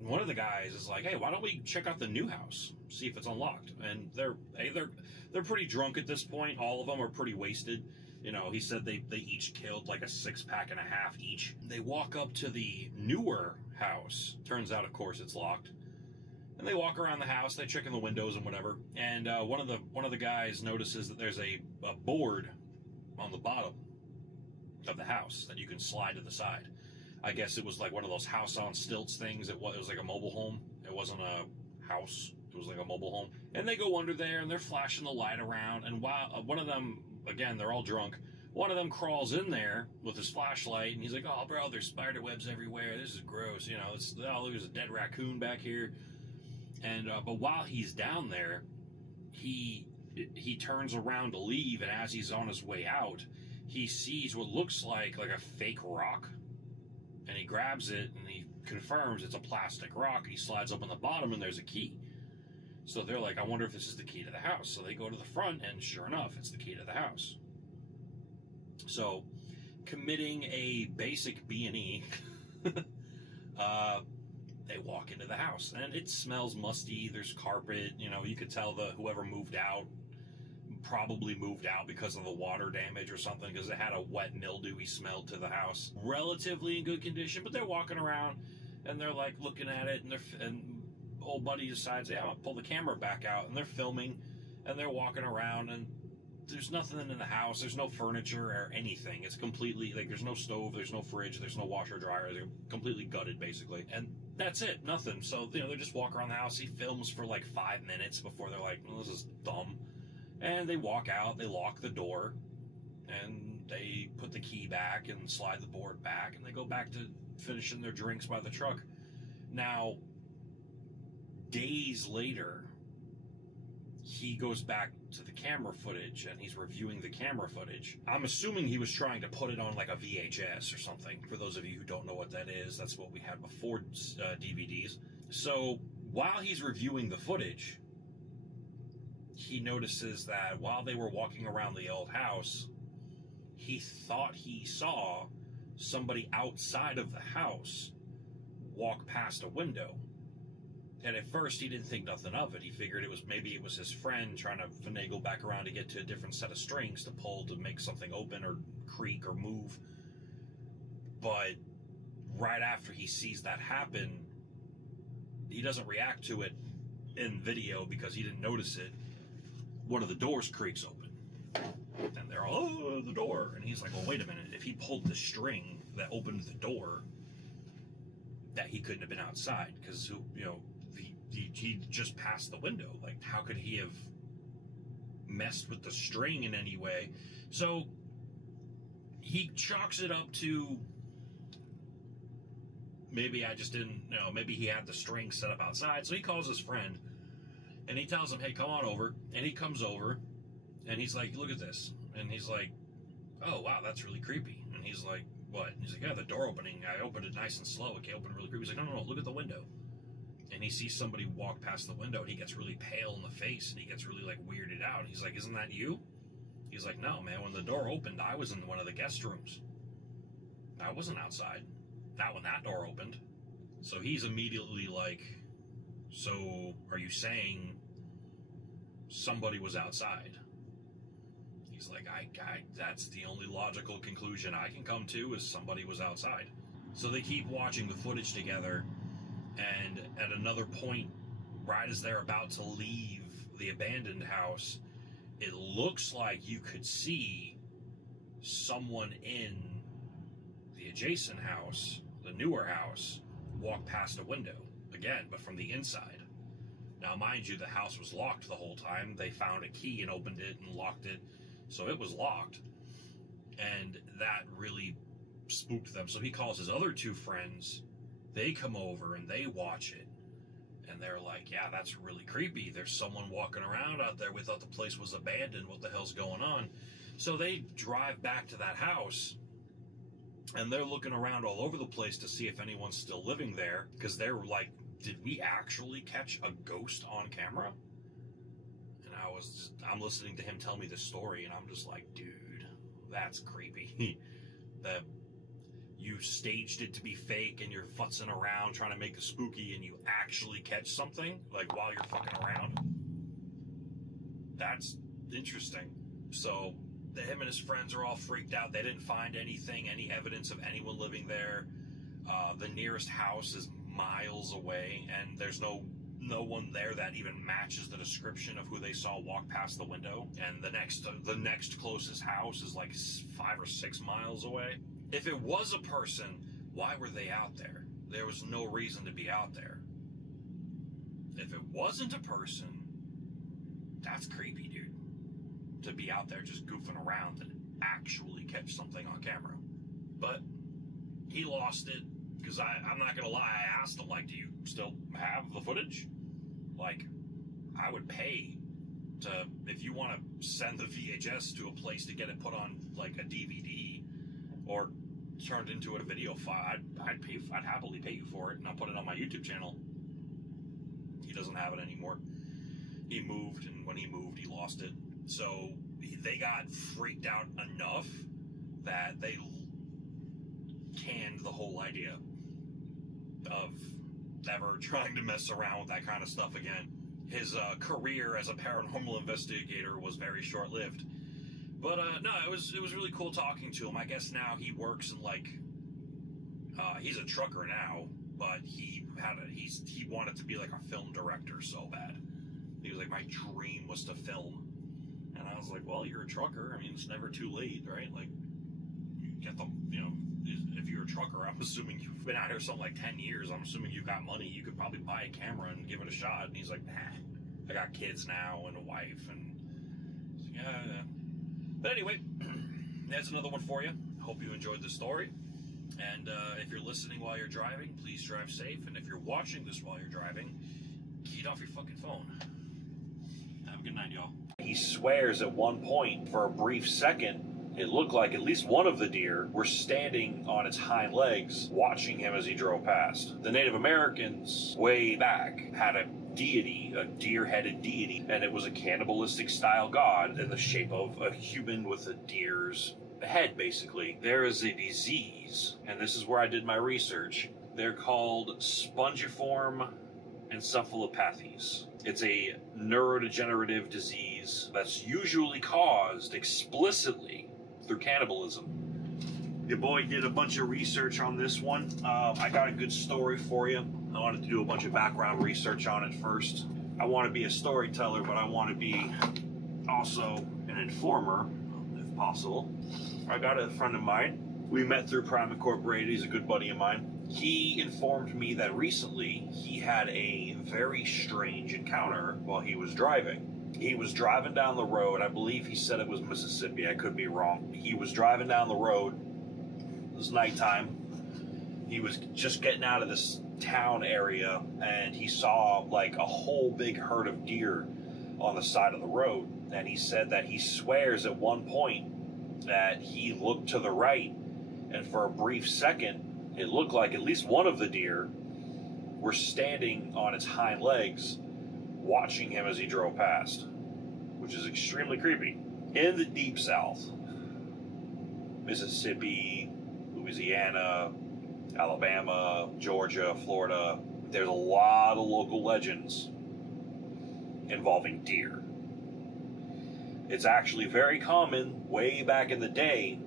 one of the guys is like, hey, why don't we check out the new house, see if it's unlocked? And they're pretty drunk at this point. All of them are pretty wasted. You know, he said they each killed like a 6-pack and a half each. They walk up to the newer house. Turns out, of course, it's locked. And they walk around the house. They check in the windows and whatever. And one of the guys notices that there's a board on the bottom of the house that you can slide to the side. I guess it was like one of those house on stilts things. It was like a mobile home. It wasn't a house. It was like a mobile home. And they go under there and they're flashing the light around. And while one of them, again, they're all drunk, one of them crawls in there with his flashlight and he's like, oh, bro, there's spider webs everywhere. This is gross. You know, there's a dead raccoon back here. And, but while he's down there, he turns around to leave. And as he's on his way out, he sees what looks like a fake rock. And he grabs it and he confirms it's a plastic rock. He slides open the bottom and there's a key. So they're like, I wonder if this is the key to the house. So they go to the front and sure enough, it's the key to the house. So committing a basic B&E, they walk into the house and it smells musty. There's carpet, you know, you could tell whoever moved out probably moved out because of the water damage or something, because it had a wet, mildewy smell to the house. Relatively in good condition, but they're walking around and they're like looking at it, and old buddy decides, yeah, I'll pull the camera back out, and they're filming and they're walking around, and there's nothing in the house. There's no furniture or anything. It's completely like there's no stove, there's no fridge, there's no washer dryer. They're completely gutted basically, and that's it. Nothing. So, you know, they just walk around the house. He films for like 5 minutes before they're like, well, this is dumb. And they walk out, they lock the door, and they put the key back and slide the board back, and they go back to finishing their drinks by the truck. Now, days later, he goes back to the camera footage, and he's reviewing the camera footage. I'm assuming he was trying to put it on like a VHS or something. For those of you who don't know what that is, that's what we had before DVDs. So, while he's reviewing the footage, he notices that while they were walking around the old house, he thought he saw somebody outside of the house walk past a window. And at first he didn't think nothing of it. He figured maybe it was his friend trying to finagle back around to get to a different set of strings to pull to make something open or creak or move. But right after he sees that happen, he doesn't react to it in video because he didn't notice it. One of the doors creaks open, and they're all, oh, the door. And he's like, well, wait a minute. If he pulled the string that opened the door, that he couldn't have been outside, because, you know, he just passed the window. Like, how could he have messed with the string in any way? So he chalks it up to, maybe I just didn't, you know, maybe he had the string set up outside. So he calls his friend and he tells him, hey, come on over. And he comes over and he's like, look at this. And he's like, oh, wow, that's really creepy. And he's like, what? And he's like, yeah, the door opening, I opened it nice and slow. It opened really creepy. He's like, no, look at the window. And he sees somebody walk past the window, and he gets really pale in the face, and he gets really, like, weirded out. And he's like, isn't that you? He's like, no, man, when the door opened, I was in one of the guest rooms. I wasn't outside. Not when that door opened. So he's immediately like, So are you saying somebody was outside? He's like, I that's the only logical conclusion I can come to, is somebody was outside. So they keep watching the footage together, and at another point, right as they're about to leave the abandoned house, it looks like you could see someone in the adjacent house, the newer house, walk past a window again, but from the inside. Now, mind you, the house was locked the whole time. They found a key and opened it and locked it, so it was locked. And that really spooked them. So he calls his other two friends. They come over and they watch it. And they're like, yeah, that's really creepy. There's someone walking around out there. We thought the place was abandoned. What the hell's going on? So they drive back to that house, and they're looking around all over the place to see if anyone's still living there, because they're like, did we actually catch a ghost on camera? And I'm listening to him tell me this story, and I'm just like, dude, that's creepy. That you staged it to be fake, and you're futzing around trying to make it spooky, and you actually catch something, like, while you're fucking around. That's interesting. So him and his friends are all freaked out. They didn't find anything, any evidence of anyone living there. The nearest house is miles away, and there's no one there that even matches the description of who they saw walk past the window. And the next closest house is like 5 or 6 miles away. If it was a person, why were they out there? There was no reason to be out there. If it wasn't a person, that's creepy, dude. To be out there just goofing around and actually catch something on camera. But he lost it, because I'm not gonna lie, I asked him, like, do you still have the footage? Like, I would pay to, if you want to send the VHS to a place to get it put on, like, a DVD or turned into a video file, I'd happily pay you for it, and I'll put it on my YouTube channel. He doesn't have it anymore. He moved, and when he moved, he lost it. So they got freaked out enough that they canned the whole idea of ever trying to mess around with that kind of stuff again. His career as a paranormal investigator was very short-lived. But no, it was really cool talking to him. I guess now he works in, like, he's a trucker now, but he wanted to be like a film director so bad. He was like, my dream was to film. And I was like, well, you're a trucker. I mean, it's never too late, right? Like, you get them, if you're a trucker, I'm assuming you've been out here something like 10 years. I'm assuming you've got money. You could probably buy a camera and give it a shot. And he's like, nah, I got kids now and a wife. And yeah. But anyway, that's another one for you. Hope you enjoyed the story. And if you're listening while you're driving, please drive safe. And if you're watching this while you're driving, get off your fucking phone. Have a good night, y'all. He swears at one point, for a brief second, it looked like at least one of the deer were standing on its hind legs, watching him as he drove past. The Native Americans, way back, had a deity, a deer-headed deity, and it was a cannibalistic style god in the shape of a human with a deer's head, basically. There is a disease, and this is where I did my research. They're called spongiform encephalopathies. It's a neurodegenerative disease that's usually caused explicitly through cannibalism. Your boy did a bunch of research on this one. I got a good story for you. I wanted to do a bunch of background research on it first. I want to be a storyteller, but I want to be also an informer, if possible. I got a friend of mine. We met through Prime Incorporated. He's a good buddy of mine. He informed me that recently he had a very strange encounter while he was driving. He was driving down the road. I believe he said it was Mississippi. I could be wrong. He was driving down the road. It was nighttime. He was just getting out of this town area, and he saw like a whole big herd of deer on the side of the road. And he said that he swears at one point that he looked to the right, and for a brief second, it looked like at least one of the deer were standing on its hind legs, watching him as he drove past, which is extremely creepy. In the deep south, Mississippi, Louisiana, Alabama, Georgia, Florida, there's a lot of local legends involving deer. It's actually very common, way back in the day,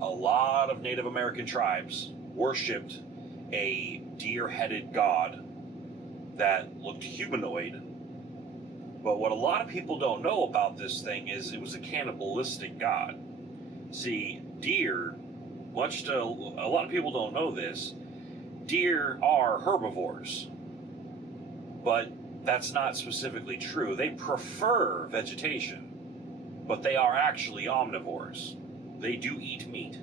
a lot of Native American tribes worshipped a deer-headed god that looked humanoid. But what a lot of people don't know about this thing is it was a cannibalistic god. See, deer, a lot of people don't know this, deer are herbivores. But that's not specifically true. They prefer vegetation, but they are actually omnivores. They do eat meat.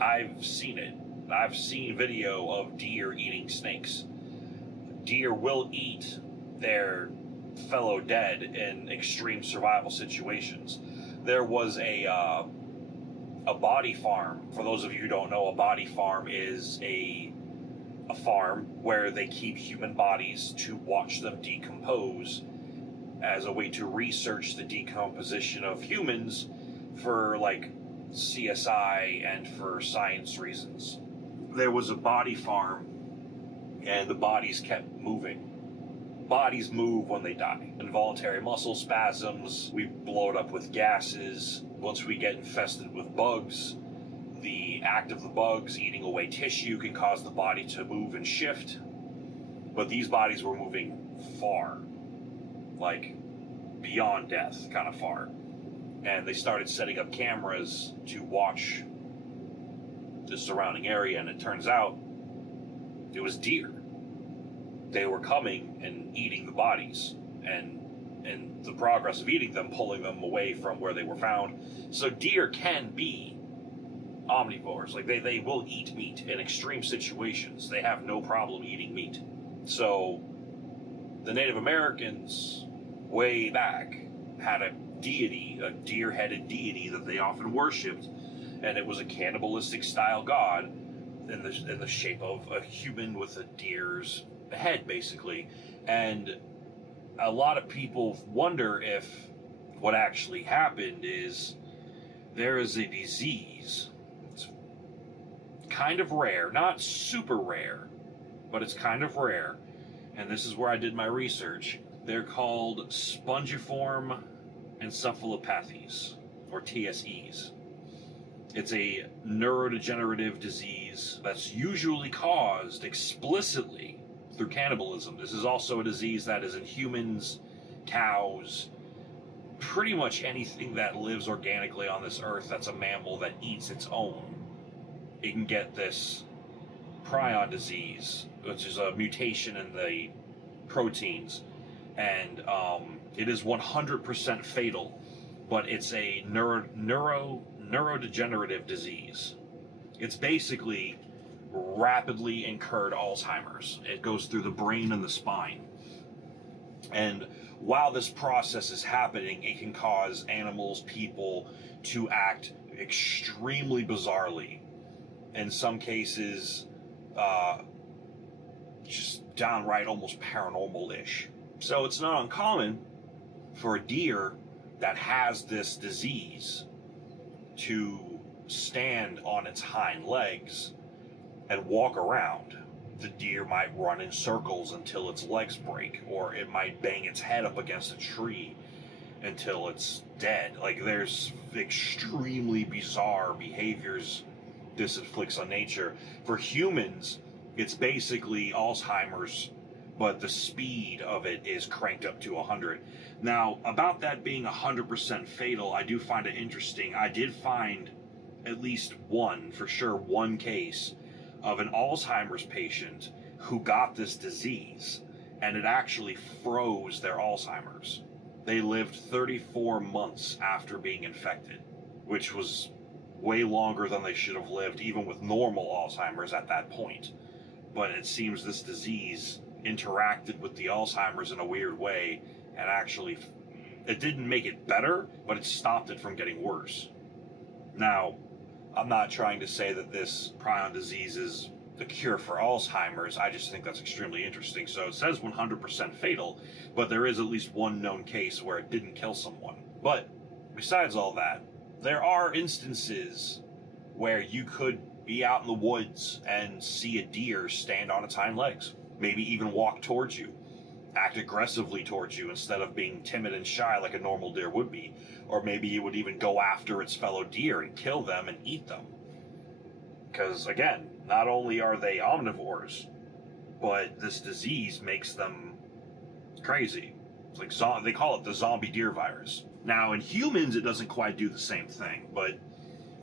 I've seen it. I've seen video of deer eating snakes. Deer will eat their fellow dead in extreme survival situations. There was a body farm. For those of you who don't know, a body farm is a farm where they keep human bodies to watch them decompose as a way to research the decomposition of humans for like CSI and for science reasons. There was a body farm and the bodies kept moving. Bodies move when they die. Involuntary muscle spasms, we blow it up with gases. Once we get infested with bugs, the act of the bugs eating away tissue can cause the body to move and shift. But these bodies were moving far, like beyond death, kind of far. And they started setting up cameras to watch the surrounding area, and it turns out it was deer. They were coming and eating the bodies, and the progress of eating them, pulling them away from where they were found. So deer can be omnivores. Like they will eat meat in extreme situations. They have no problem eating meat. So the Native Americans way back had a deity, a deer-headed deity that they often worshipped, and it was a cannibalistic style god in the shape of a human with a deer's head, basically. And a lot of people wonder if what actually happened is there is a disease. It's kind of rare, not super rare, but it's kind of rare. And this is where I did my research. They're called spongiform encephalopathies, or TSEs. It's a neurodegenerative disease that's usually caused explicitly through cannibalism. This is also a disease that is in humans, cows, pretty much anything that lives organically on this earth that's a mammal that eats its own. It can get this prion disease, which is a mutation in the proteins, and it is 100% fatal, but it's a neurodegenerative disease. It's basically rapidly incurred Alzheimer's. It goes through the brain and the spine. And while this process is happening, it can cause animals, people to act extremely bizarrely. In some cases, just downright almost paranormal-ish. So it's not uncommon for a deer that has this disease to stand on its hind legs and walk around. The deer might run in circles until its legs break, or it might bang its head up against a tree until it's dead. Like, there's extremely bizarre behaviors this inflicts on nature. For humans, it's basically Alzheimer's, but the speed of it is cranked up to 100. Now, about that being 100% fatal, I do find it interesting. I did find at least one case of an Alzheimer's patient who got this disease, and it actually froze their Alzheimer's. They lived 34 months after being infected, which was way longer than they should have lived, even with normal Alzheimer's at that point. But it seems this disease interacted with the Alzheimer's in a weird way, and actually, it didn't make it better, but it stopped it from getting worse. Now, I'm not trying to say that this prion disease is the cure for Alzheimer's. I just think that's extremely interesting. So it says 100% fatal, but there is at least one known case where it didn't kill someone. But besides all that, there are instances where you could be out in the woods and see a deer stand on its hind legs. maybe even walk towards you, act aggressively towards you instead of being timid and shy like a normal deer would be. Or maybe it would even go after its fellow deer and kill them and eat them. Because, again, not only are they omnivores, but this disease makes them crazy. It's like they call it the zombie deer virus. Now, in humans, it doesn't quite do the same thing, but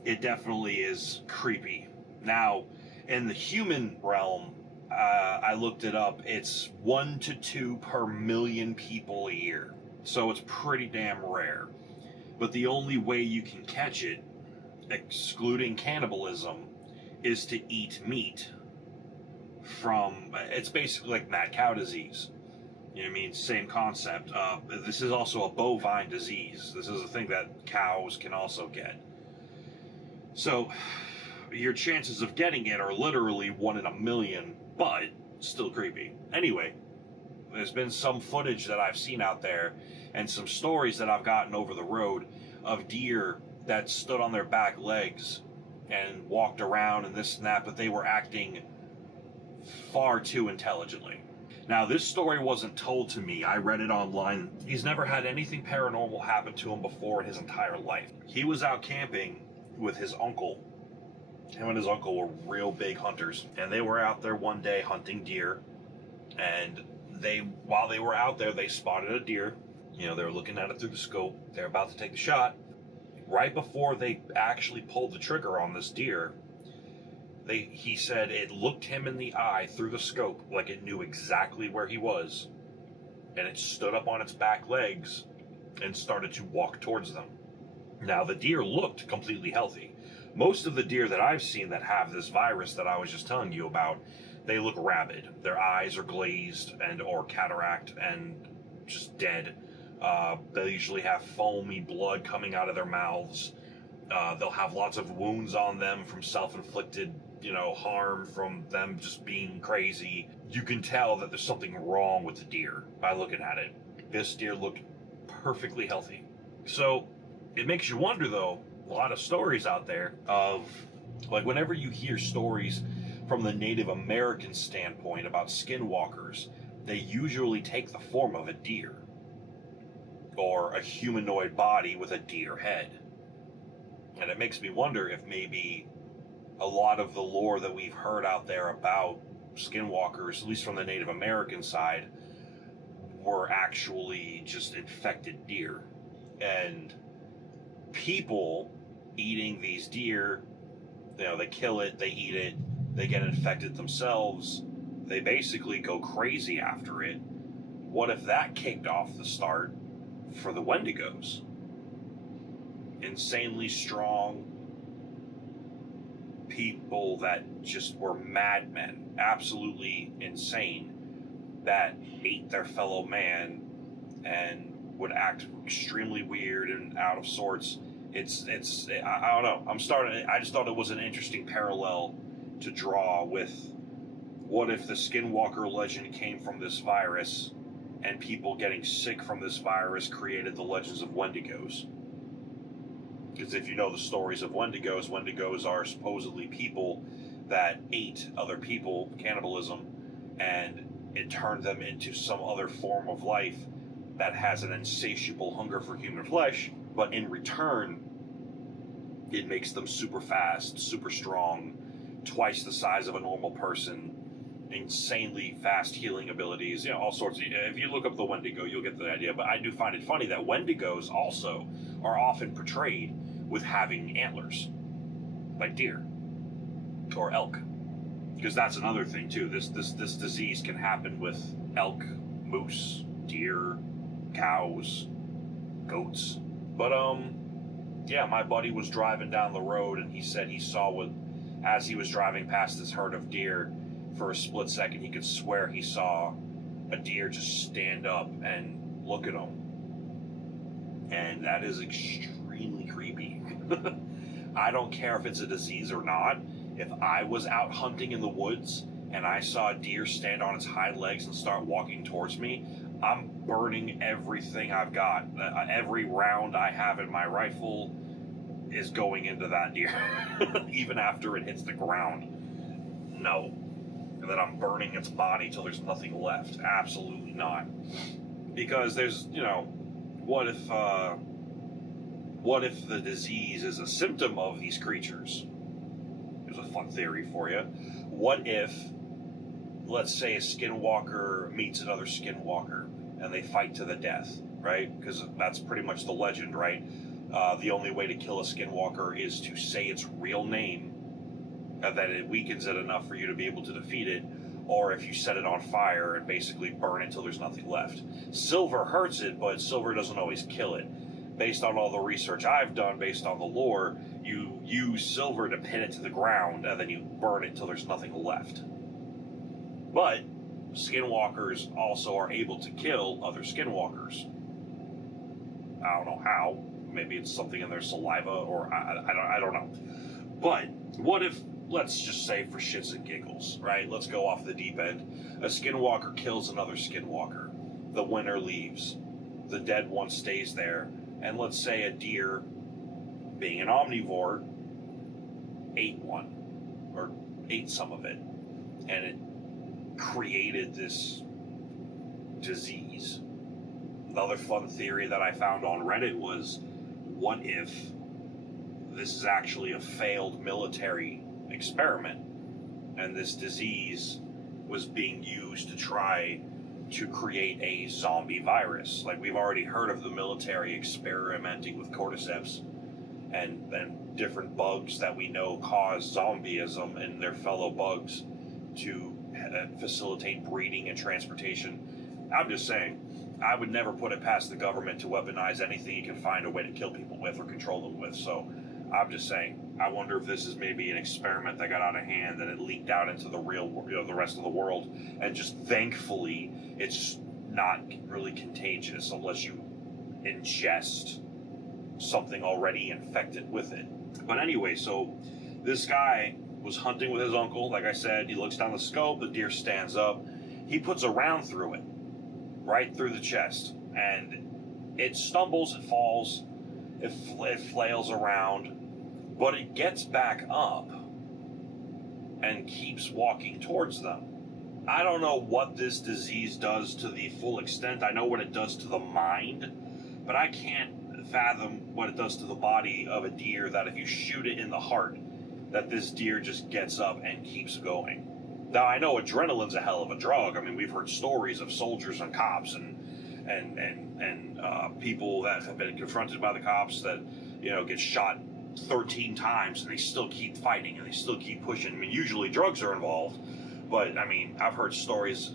it definitely is creepy. Now, in the human realm, I looked it up, it's 1 to 2 per million people a year. So it's pretty damn rare. But the only way you can catch it, excluding cannibalism, is to eat meat from, it's basically like mad cow disease. You know what I mean? Same concept. This is also a bovine disease. This is a thing that cows can also get. So, your chances of getting it are literally 1 in a million, but still creepy. Anyway, there's been some footage that I've seen out there, and some stories that I've gotten over the road of deer that stood on their back legs and walked around and this and that, but they were acting far too intelligently. Now, this story wasn't told to me. I read it online. He's never had anything paranormal happen to him before in his entire life. He was out camping with his uncle. Him and his uncle were real big hunters, and they were out there one day hunting deer, and while they were out there, they spotted a deer. You know, they were looking at it through the scope. They're about to take the shot. Right before they actually pulled the trigger on this deer, he said it looked him in the eye through the scope like it knew exactly where he was, and it stood up on its back legs and started to walk towards them. Now, the deer looked completely healthy. Most of the deer that I've seen that have this virus that I was just telling you about, they look rabid. Their eyes are glazed and or cataract and just dead. They usually have foamy blood coming out of their mouths. They'll have lots of wounds on them from self-inflicted, harm from them just being crazy. You can tell that there's something wrong with the deer by looking at it. This deer looked perfectly healthy. So it makes you wonder, though, a lot of stories out there of, like, whenever you hear stories from the Native American standpoint about skinwalkers, they usually take the form of a deer or a humanoid body with a deer head. And it makes me wonder if maybe a lot of the lore that we've heard out there about skinwalkers, at least from the Native American side, were actually just infected deer. And people eating these deer, they kill it, they eat it, they get infected themselves, they basically go crazy after it. What if that kicked off the start for the Wendigos? Insanely strong people that just were madmen, absolutely insane, that ate their fellow man and would act extremely weird and out of sorts. I don't know. I just thought it was an interesting parallel to draw with what if the Skinwalker legend came from this virus and people getting sick from this virus created the legends of Wendigos. Because if you know the stories of Wendigos, Wendigos are supposedly people that ate other people, cannibalism, and it turned them into some other form of life that has an insatiable hunger for human flesh, but in return, it makes them super fast, super strong, twice the size of a normal person, insanely fast healing abilities, all sorts of... If you look up the Wendigo, you'll get the idea, but I do find it funny that Wendigos also are often portrayed with having antlers, like deer, or elk. Because that's another thing, too. This disease can happen with elk, moose, deer, cows, goats. But, yeah, my buddy was driving down the road, and he said he saw as he was driving past this herd of deer, for a split second, he could swear he saw a deer just stand up and look at him. And that is extremely creepy. I don't care if it's a disease or not. If I was out hunting in the woods and I saw a deer stand on its hind legs and start walking towards me, I'm burning everything I've got. Every round I have in my rifle is going into that deer, even after it hits the ground. No. that I'm burning its body till there's nothing left. Absolutely not. Because there's, what if the disease is a symptom of these creatures? Here's a fun theory for you. What if, let's say, a skinwalker meets another skinwalker and they fight to the death, right? Because that's pretty much the legend, right? The only way to kill a skinwalker is to say its real name, and that it weakens it enough for you to be able to defeat it, or if you set it on fire and basically burn it till there's nothing left. Silver hurts it, but silver doesn't always kill it. Based on all the research I've done, based on the lore, you use silver to pin it to the ground, and then you burn it till there's nothing left. But skinwalkers also are able to kill other skinwalkers. I don't know how. Maybe it's something in their saliva, or I don't know. But what if, let's just say for shits and giggles, right? Let's go off the deep end. A skinwalker kills another skinwalker. The winner leaves. The dead one stays there. And let's say a deer, being an omnivore, ate one, or ate some of it, and it created this disease. Another fun theory that I found on Reddit was, what if this is actually a failed military experiment, and this disease was being used to try to create a zombie virus? Like, we've already heard of the military experimenting with cordyceps and different bugs that we know cause zombieism in their fellow bugs to facilitate breeding and transportation. I'm just saying, I would never put it past the government to weaponize anything you can find a way to kill people with or control them with. So I'm just saying, I wonder if this is maybe an experiment that got out of hand and it leaked out into the real, the rest of the world, and just thankfully it's not really contagious unless you ingest something already infected with it. But anyway, so this guy was hunting with his uncle. Like I said, he looks down the scope, the deer stands up, he puts a round through it, right through the chest, and it stumbles, it falls, it flails around, but it gets back up and keeps walking towards them. I don't know what this disease does to the full extent. I know what it does to the mind, but I can't fathom what it does to the body of a deer, that if you shoot it in the heart, that this deer just gets up and keeps going. Now, I know adrenaline's a hell of a drug. I mean, we've heard stories of soldiers and cops and people that have been confronted by the cops that, get shot 13 times and they still keep fighting and they still keep pushing. I mean, usually drugs are involved, but I mean, I've heard stories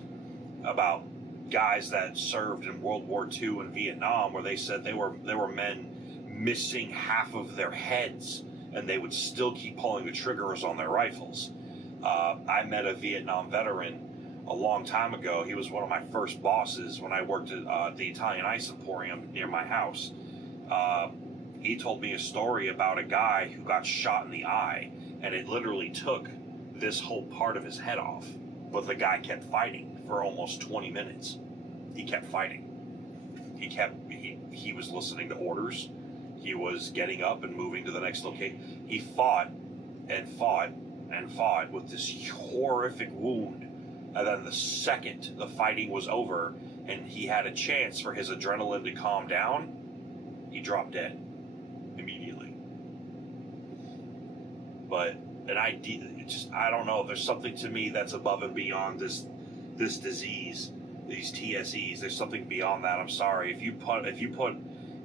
about guys that served in World War II and Vietnam where they said they were men missing half of their heads and they would still keep pulling the triggers on their rifles. I met a Vietnam veteran a long time ago. He was one of my first bosses when I worked at the Italian Ice Emporium near my house. He told me a story about a guy who got shot in the eye, and it literally took this whole part of his head off. But the guy kept fighting for almost 20 minutes. He kept fighting. He was listening to orders. He was getting up and moving to the next location. He fought and fought and fought with this horrific wound. And then the second the fighting was over and he had a chance for his adrenaline to calm down, he dropped dead immediately. But I don't know. There's something to me that's above and beyond this disease, these TSEs. There's something beyond that. I'm sorry. If you put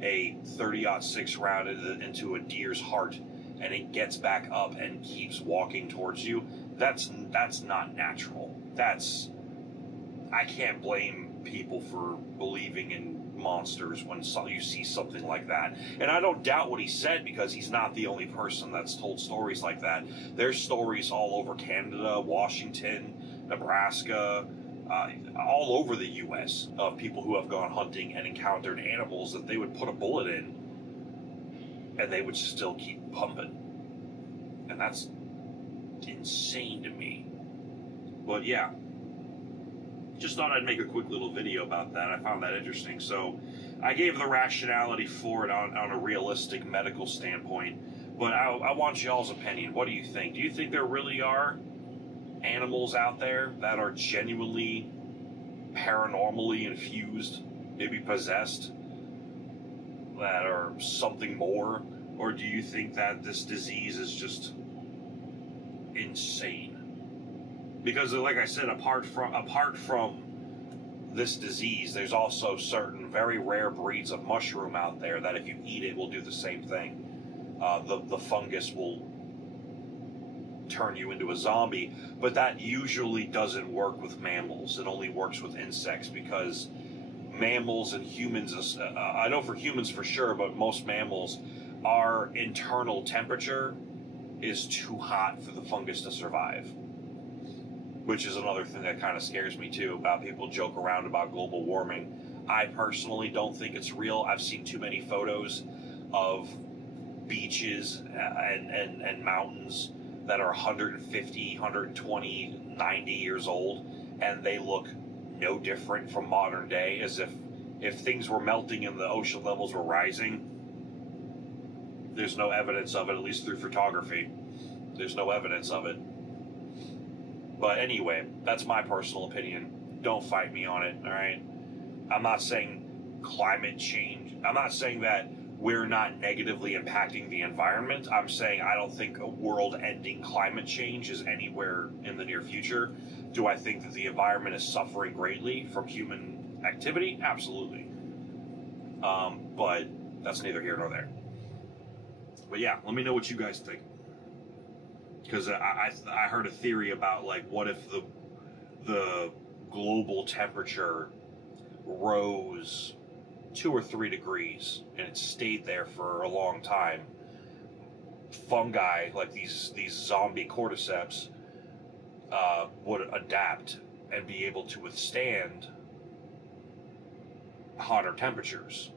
a 30-06 round into a deer's heart and it gets back up and keeps walking towards you, that's not natural. I can't blame people for believing in monsters when you see something like that. And I don't doubt what he said, because he's not the only person that's told stories like that. There's stories all over Canada, Washington, Nebraska, all over the U.S. of people who have gone hunting and encountered animals that they would put a bullet in and they would still keep pumping. And that's insane to me. But yeah, just thought I'd make a quick little video about that. I found that interesting. So I gave the rationality for it on a realistic medical standpoint. But I want y'all's opinion. What do you think? Do you think there really are animals out there that are genuinely paranormally infused, maybe possessed, that are something more? Or do you think that this disease is just insane? Because, like I said, apart from this disease, there's also certain very rare breeds of mushroom out there that if you eat it will do the same thing. The fungus will turn you into a zombie, but that usually doesn't work with mammals. It only works with insects, because mammals and humans, I know for humans for sure, but most mammals, our internal temperature is too hot for the fungus to survive. Which is another thing that kind of scares me too, about people joke around about global warming. I personally don't think it's real. I've seen too many photos of beaches and mountains that are 150, 120, 90 years old, and they look no different from modern day, as if things were melting and the ocean levels were rising. There's no evidence of it, at least through photography. There's no evidence of it. But anyway, that's my personal opinion. Don't fight me on it, all right? I'm not saying climate change. I'm not saying that we're not negatively impacting the environment. I'm saying I don't think a world-ending climate change is anywhere in the near future. Do I think that the environment is suffering greatly from human activity? Absolutely. But that's neither here nor there. But yeah, let me know what you guys think. Because I heard a theory about, like, what if the global temperature rose 2 or 3 degrees and it stayed there for a long time. Fungi, like these zombie cordyceps, would adapt and be able to withstand hotter temperatures.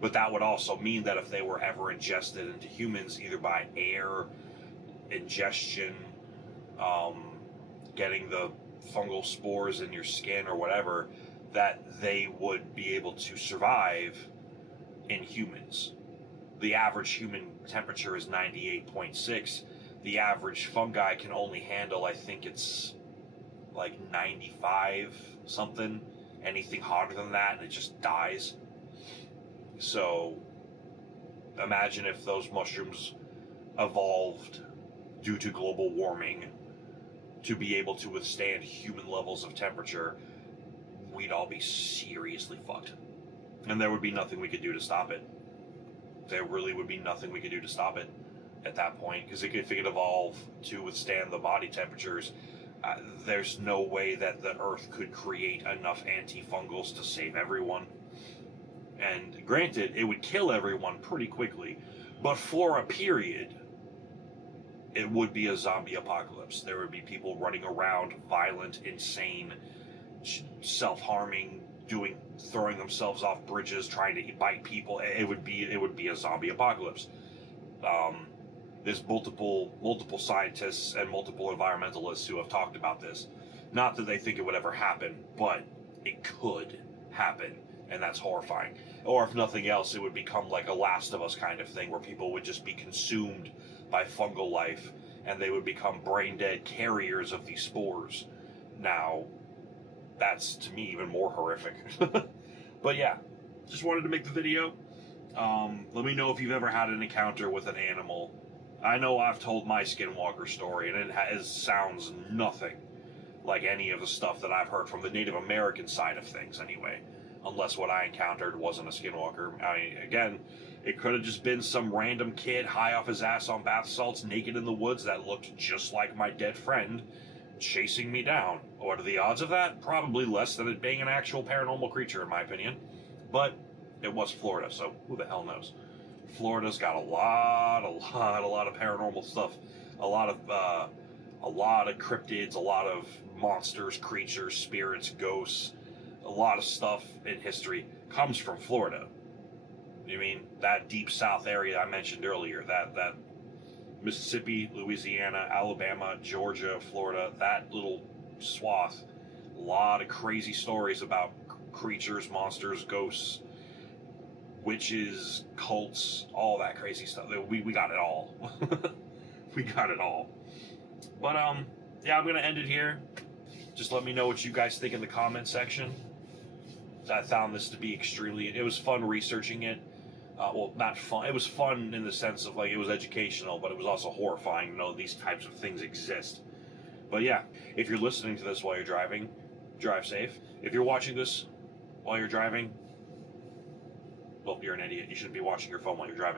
But that would also mean that if they were ever ingested into humans, either by air, ingestion, getting the fungal spores in your skin or whatever, that they would be able to survive in humans. The average human temperature is 98.6. The average fungi can only handle, I think it's like 95 something. Anything hotter than that and it just dies. So imagine if those mushrooms evolved due to global warming to be able to withstand human levels of temperature, we'd all be seriously fucked. And there would be nothing we could do to stop it. There really would be nothing we could do to stop it at that point, because if it could evolve to withstand the body temperatures, there's no way that the Earth could create enough antifungals to save everyone. And granted, it would kill everyone pretty quickly, but for a period, it would be a zombie apocalypse. There would be people running around, violent, insane, self-harming, throwing themselves off bridges, trying to bite people. It would be a zombie apocalypse. There's multiple scientists and multiple environmentalists who have talked about this. Not that they think it would ever happen, but it could happen, and that's horrifying. Or if nothing else, it would become like a Last of Us kind of thing, where people would just be consumed by fungal life, and they would become brain-dead carriers of these spores. Now, that's, to me, even more horrific. But yeah, just wanted to make the video. Let me know if you've ever had an encounter with an animal. I know I've told my Skinwalker story, and it sounds nothing like any of the stuff that I've heard from the Native American side of things, anyway. Unless what I encountered wasn't a Skinwalker. Again, it could have just been some random kid high off his ass on bath salts, naked in the woods, that looked just like my dead friend, chasing me down. What are the odds of that? Probably less than it being an actual paranormal creature, in my opinion. But it was Florida, so who the hell knows? Florida's got a lot of paranormal stuff. A lot of cryptids, a lot of monsters, creatures, spirits, ghosts. A lot of stuff in history comes from Florida. You mean that deep south area I mentioned earlier, that Mississippi, Louisiana, Alabama, Georgia, Florida, that little swath, a lot of crazy stories about creatures, monsters, ghosts, witches, cults, all that crazy stuff. We got it all. We got it all. But yeah, I'm gonna end it here. Just let me know what you guys think in the comment section. I found this to be extremely. It was fun researching it. Well, not fun. It was fun in the sense of like it was educational, but it was also horrifying to know these types of things exist. But yeah, if you're listening to this while you're driving, drive safe. If you're watching this while you're driving, well, you're an idiot. You shouldn't be watching your phone while you're driving.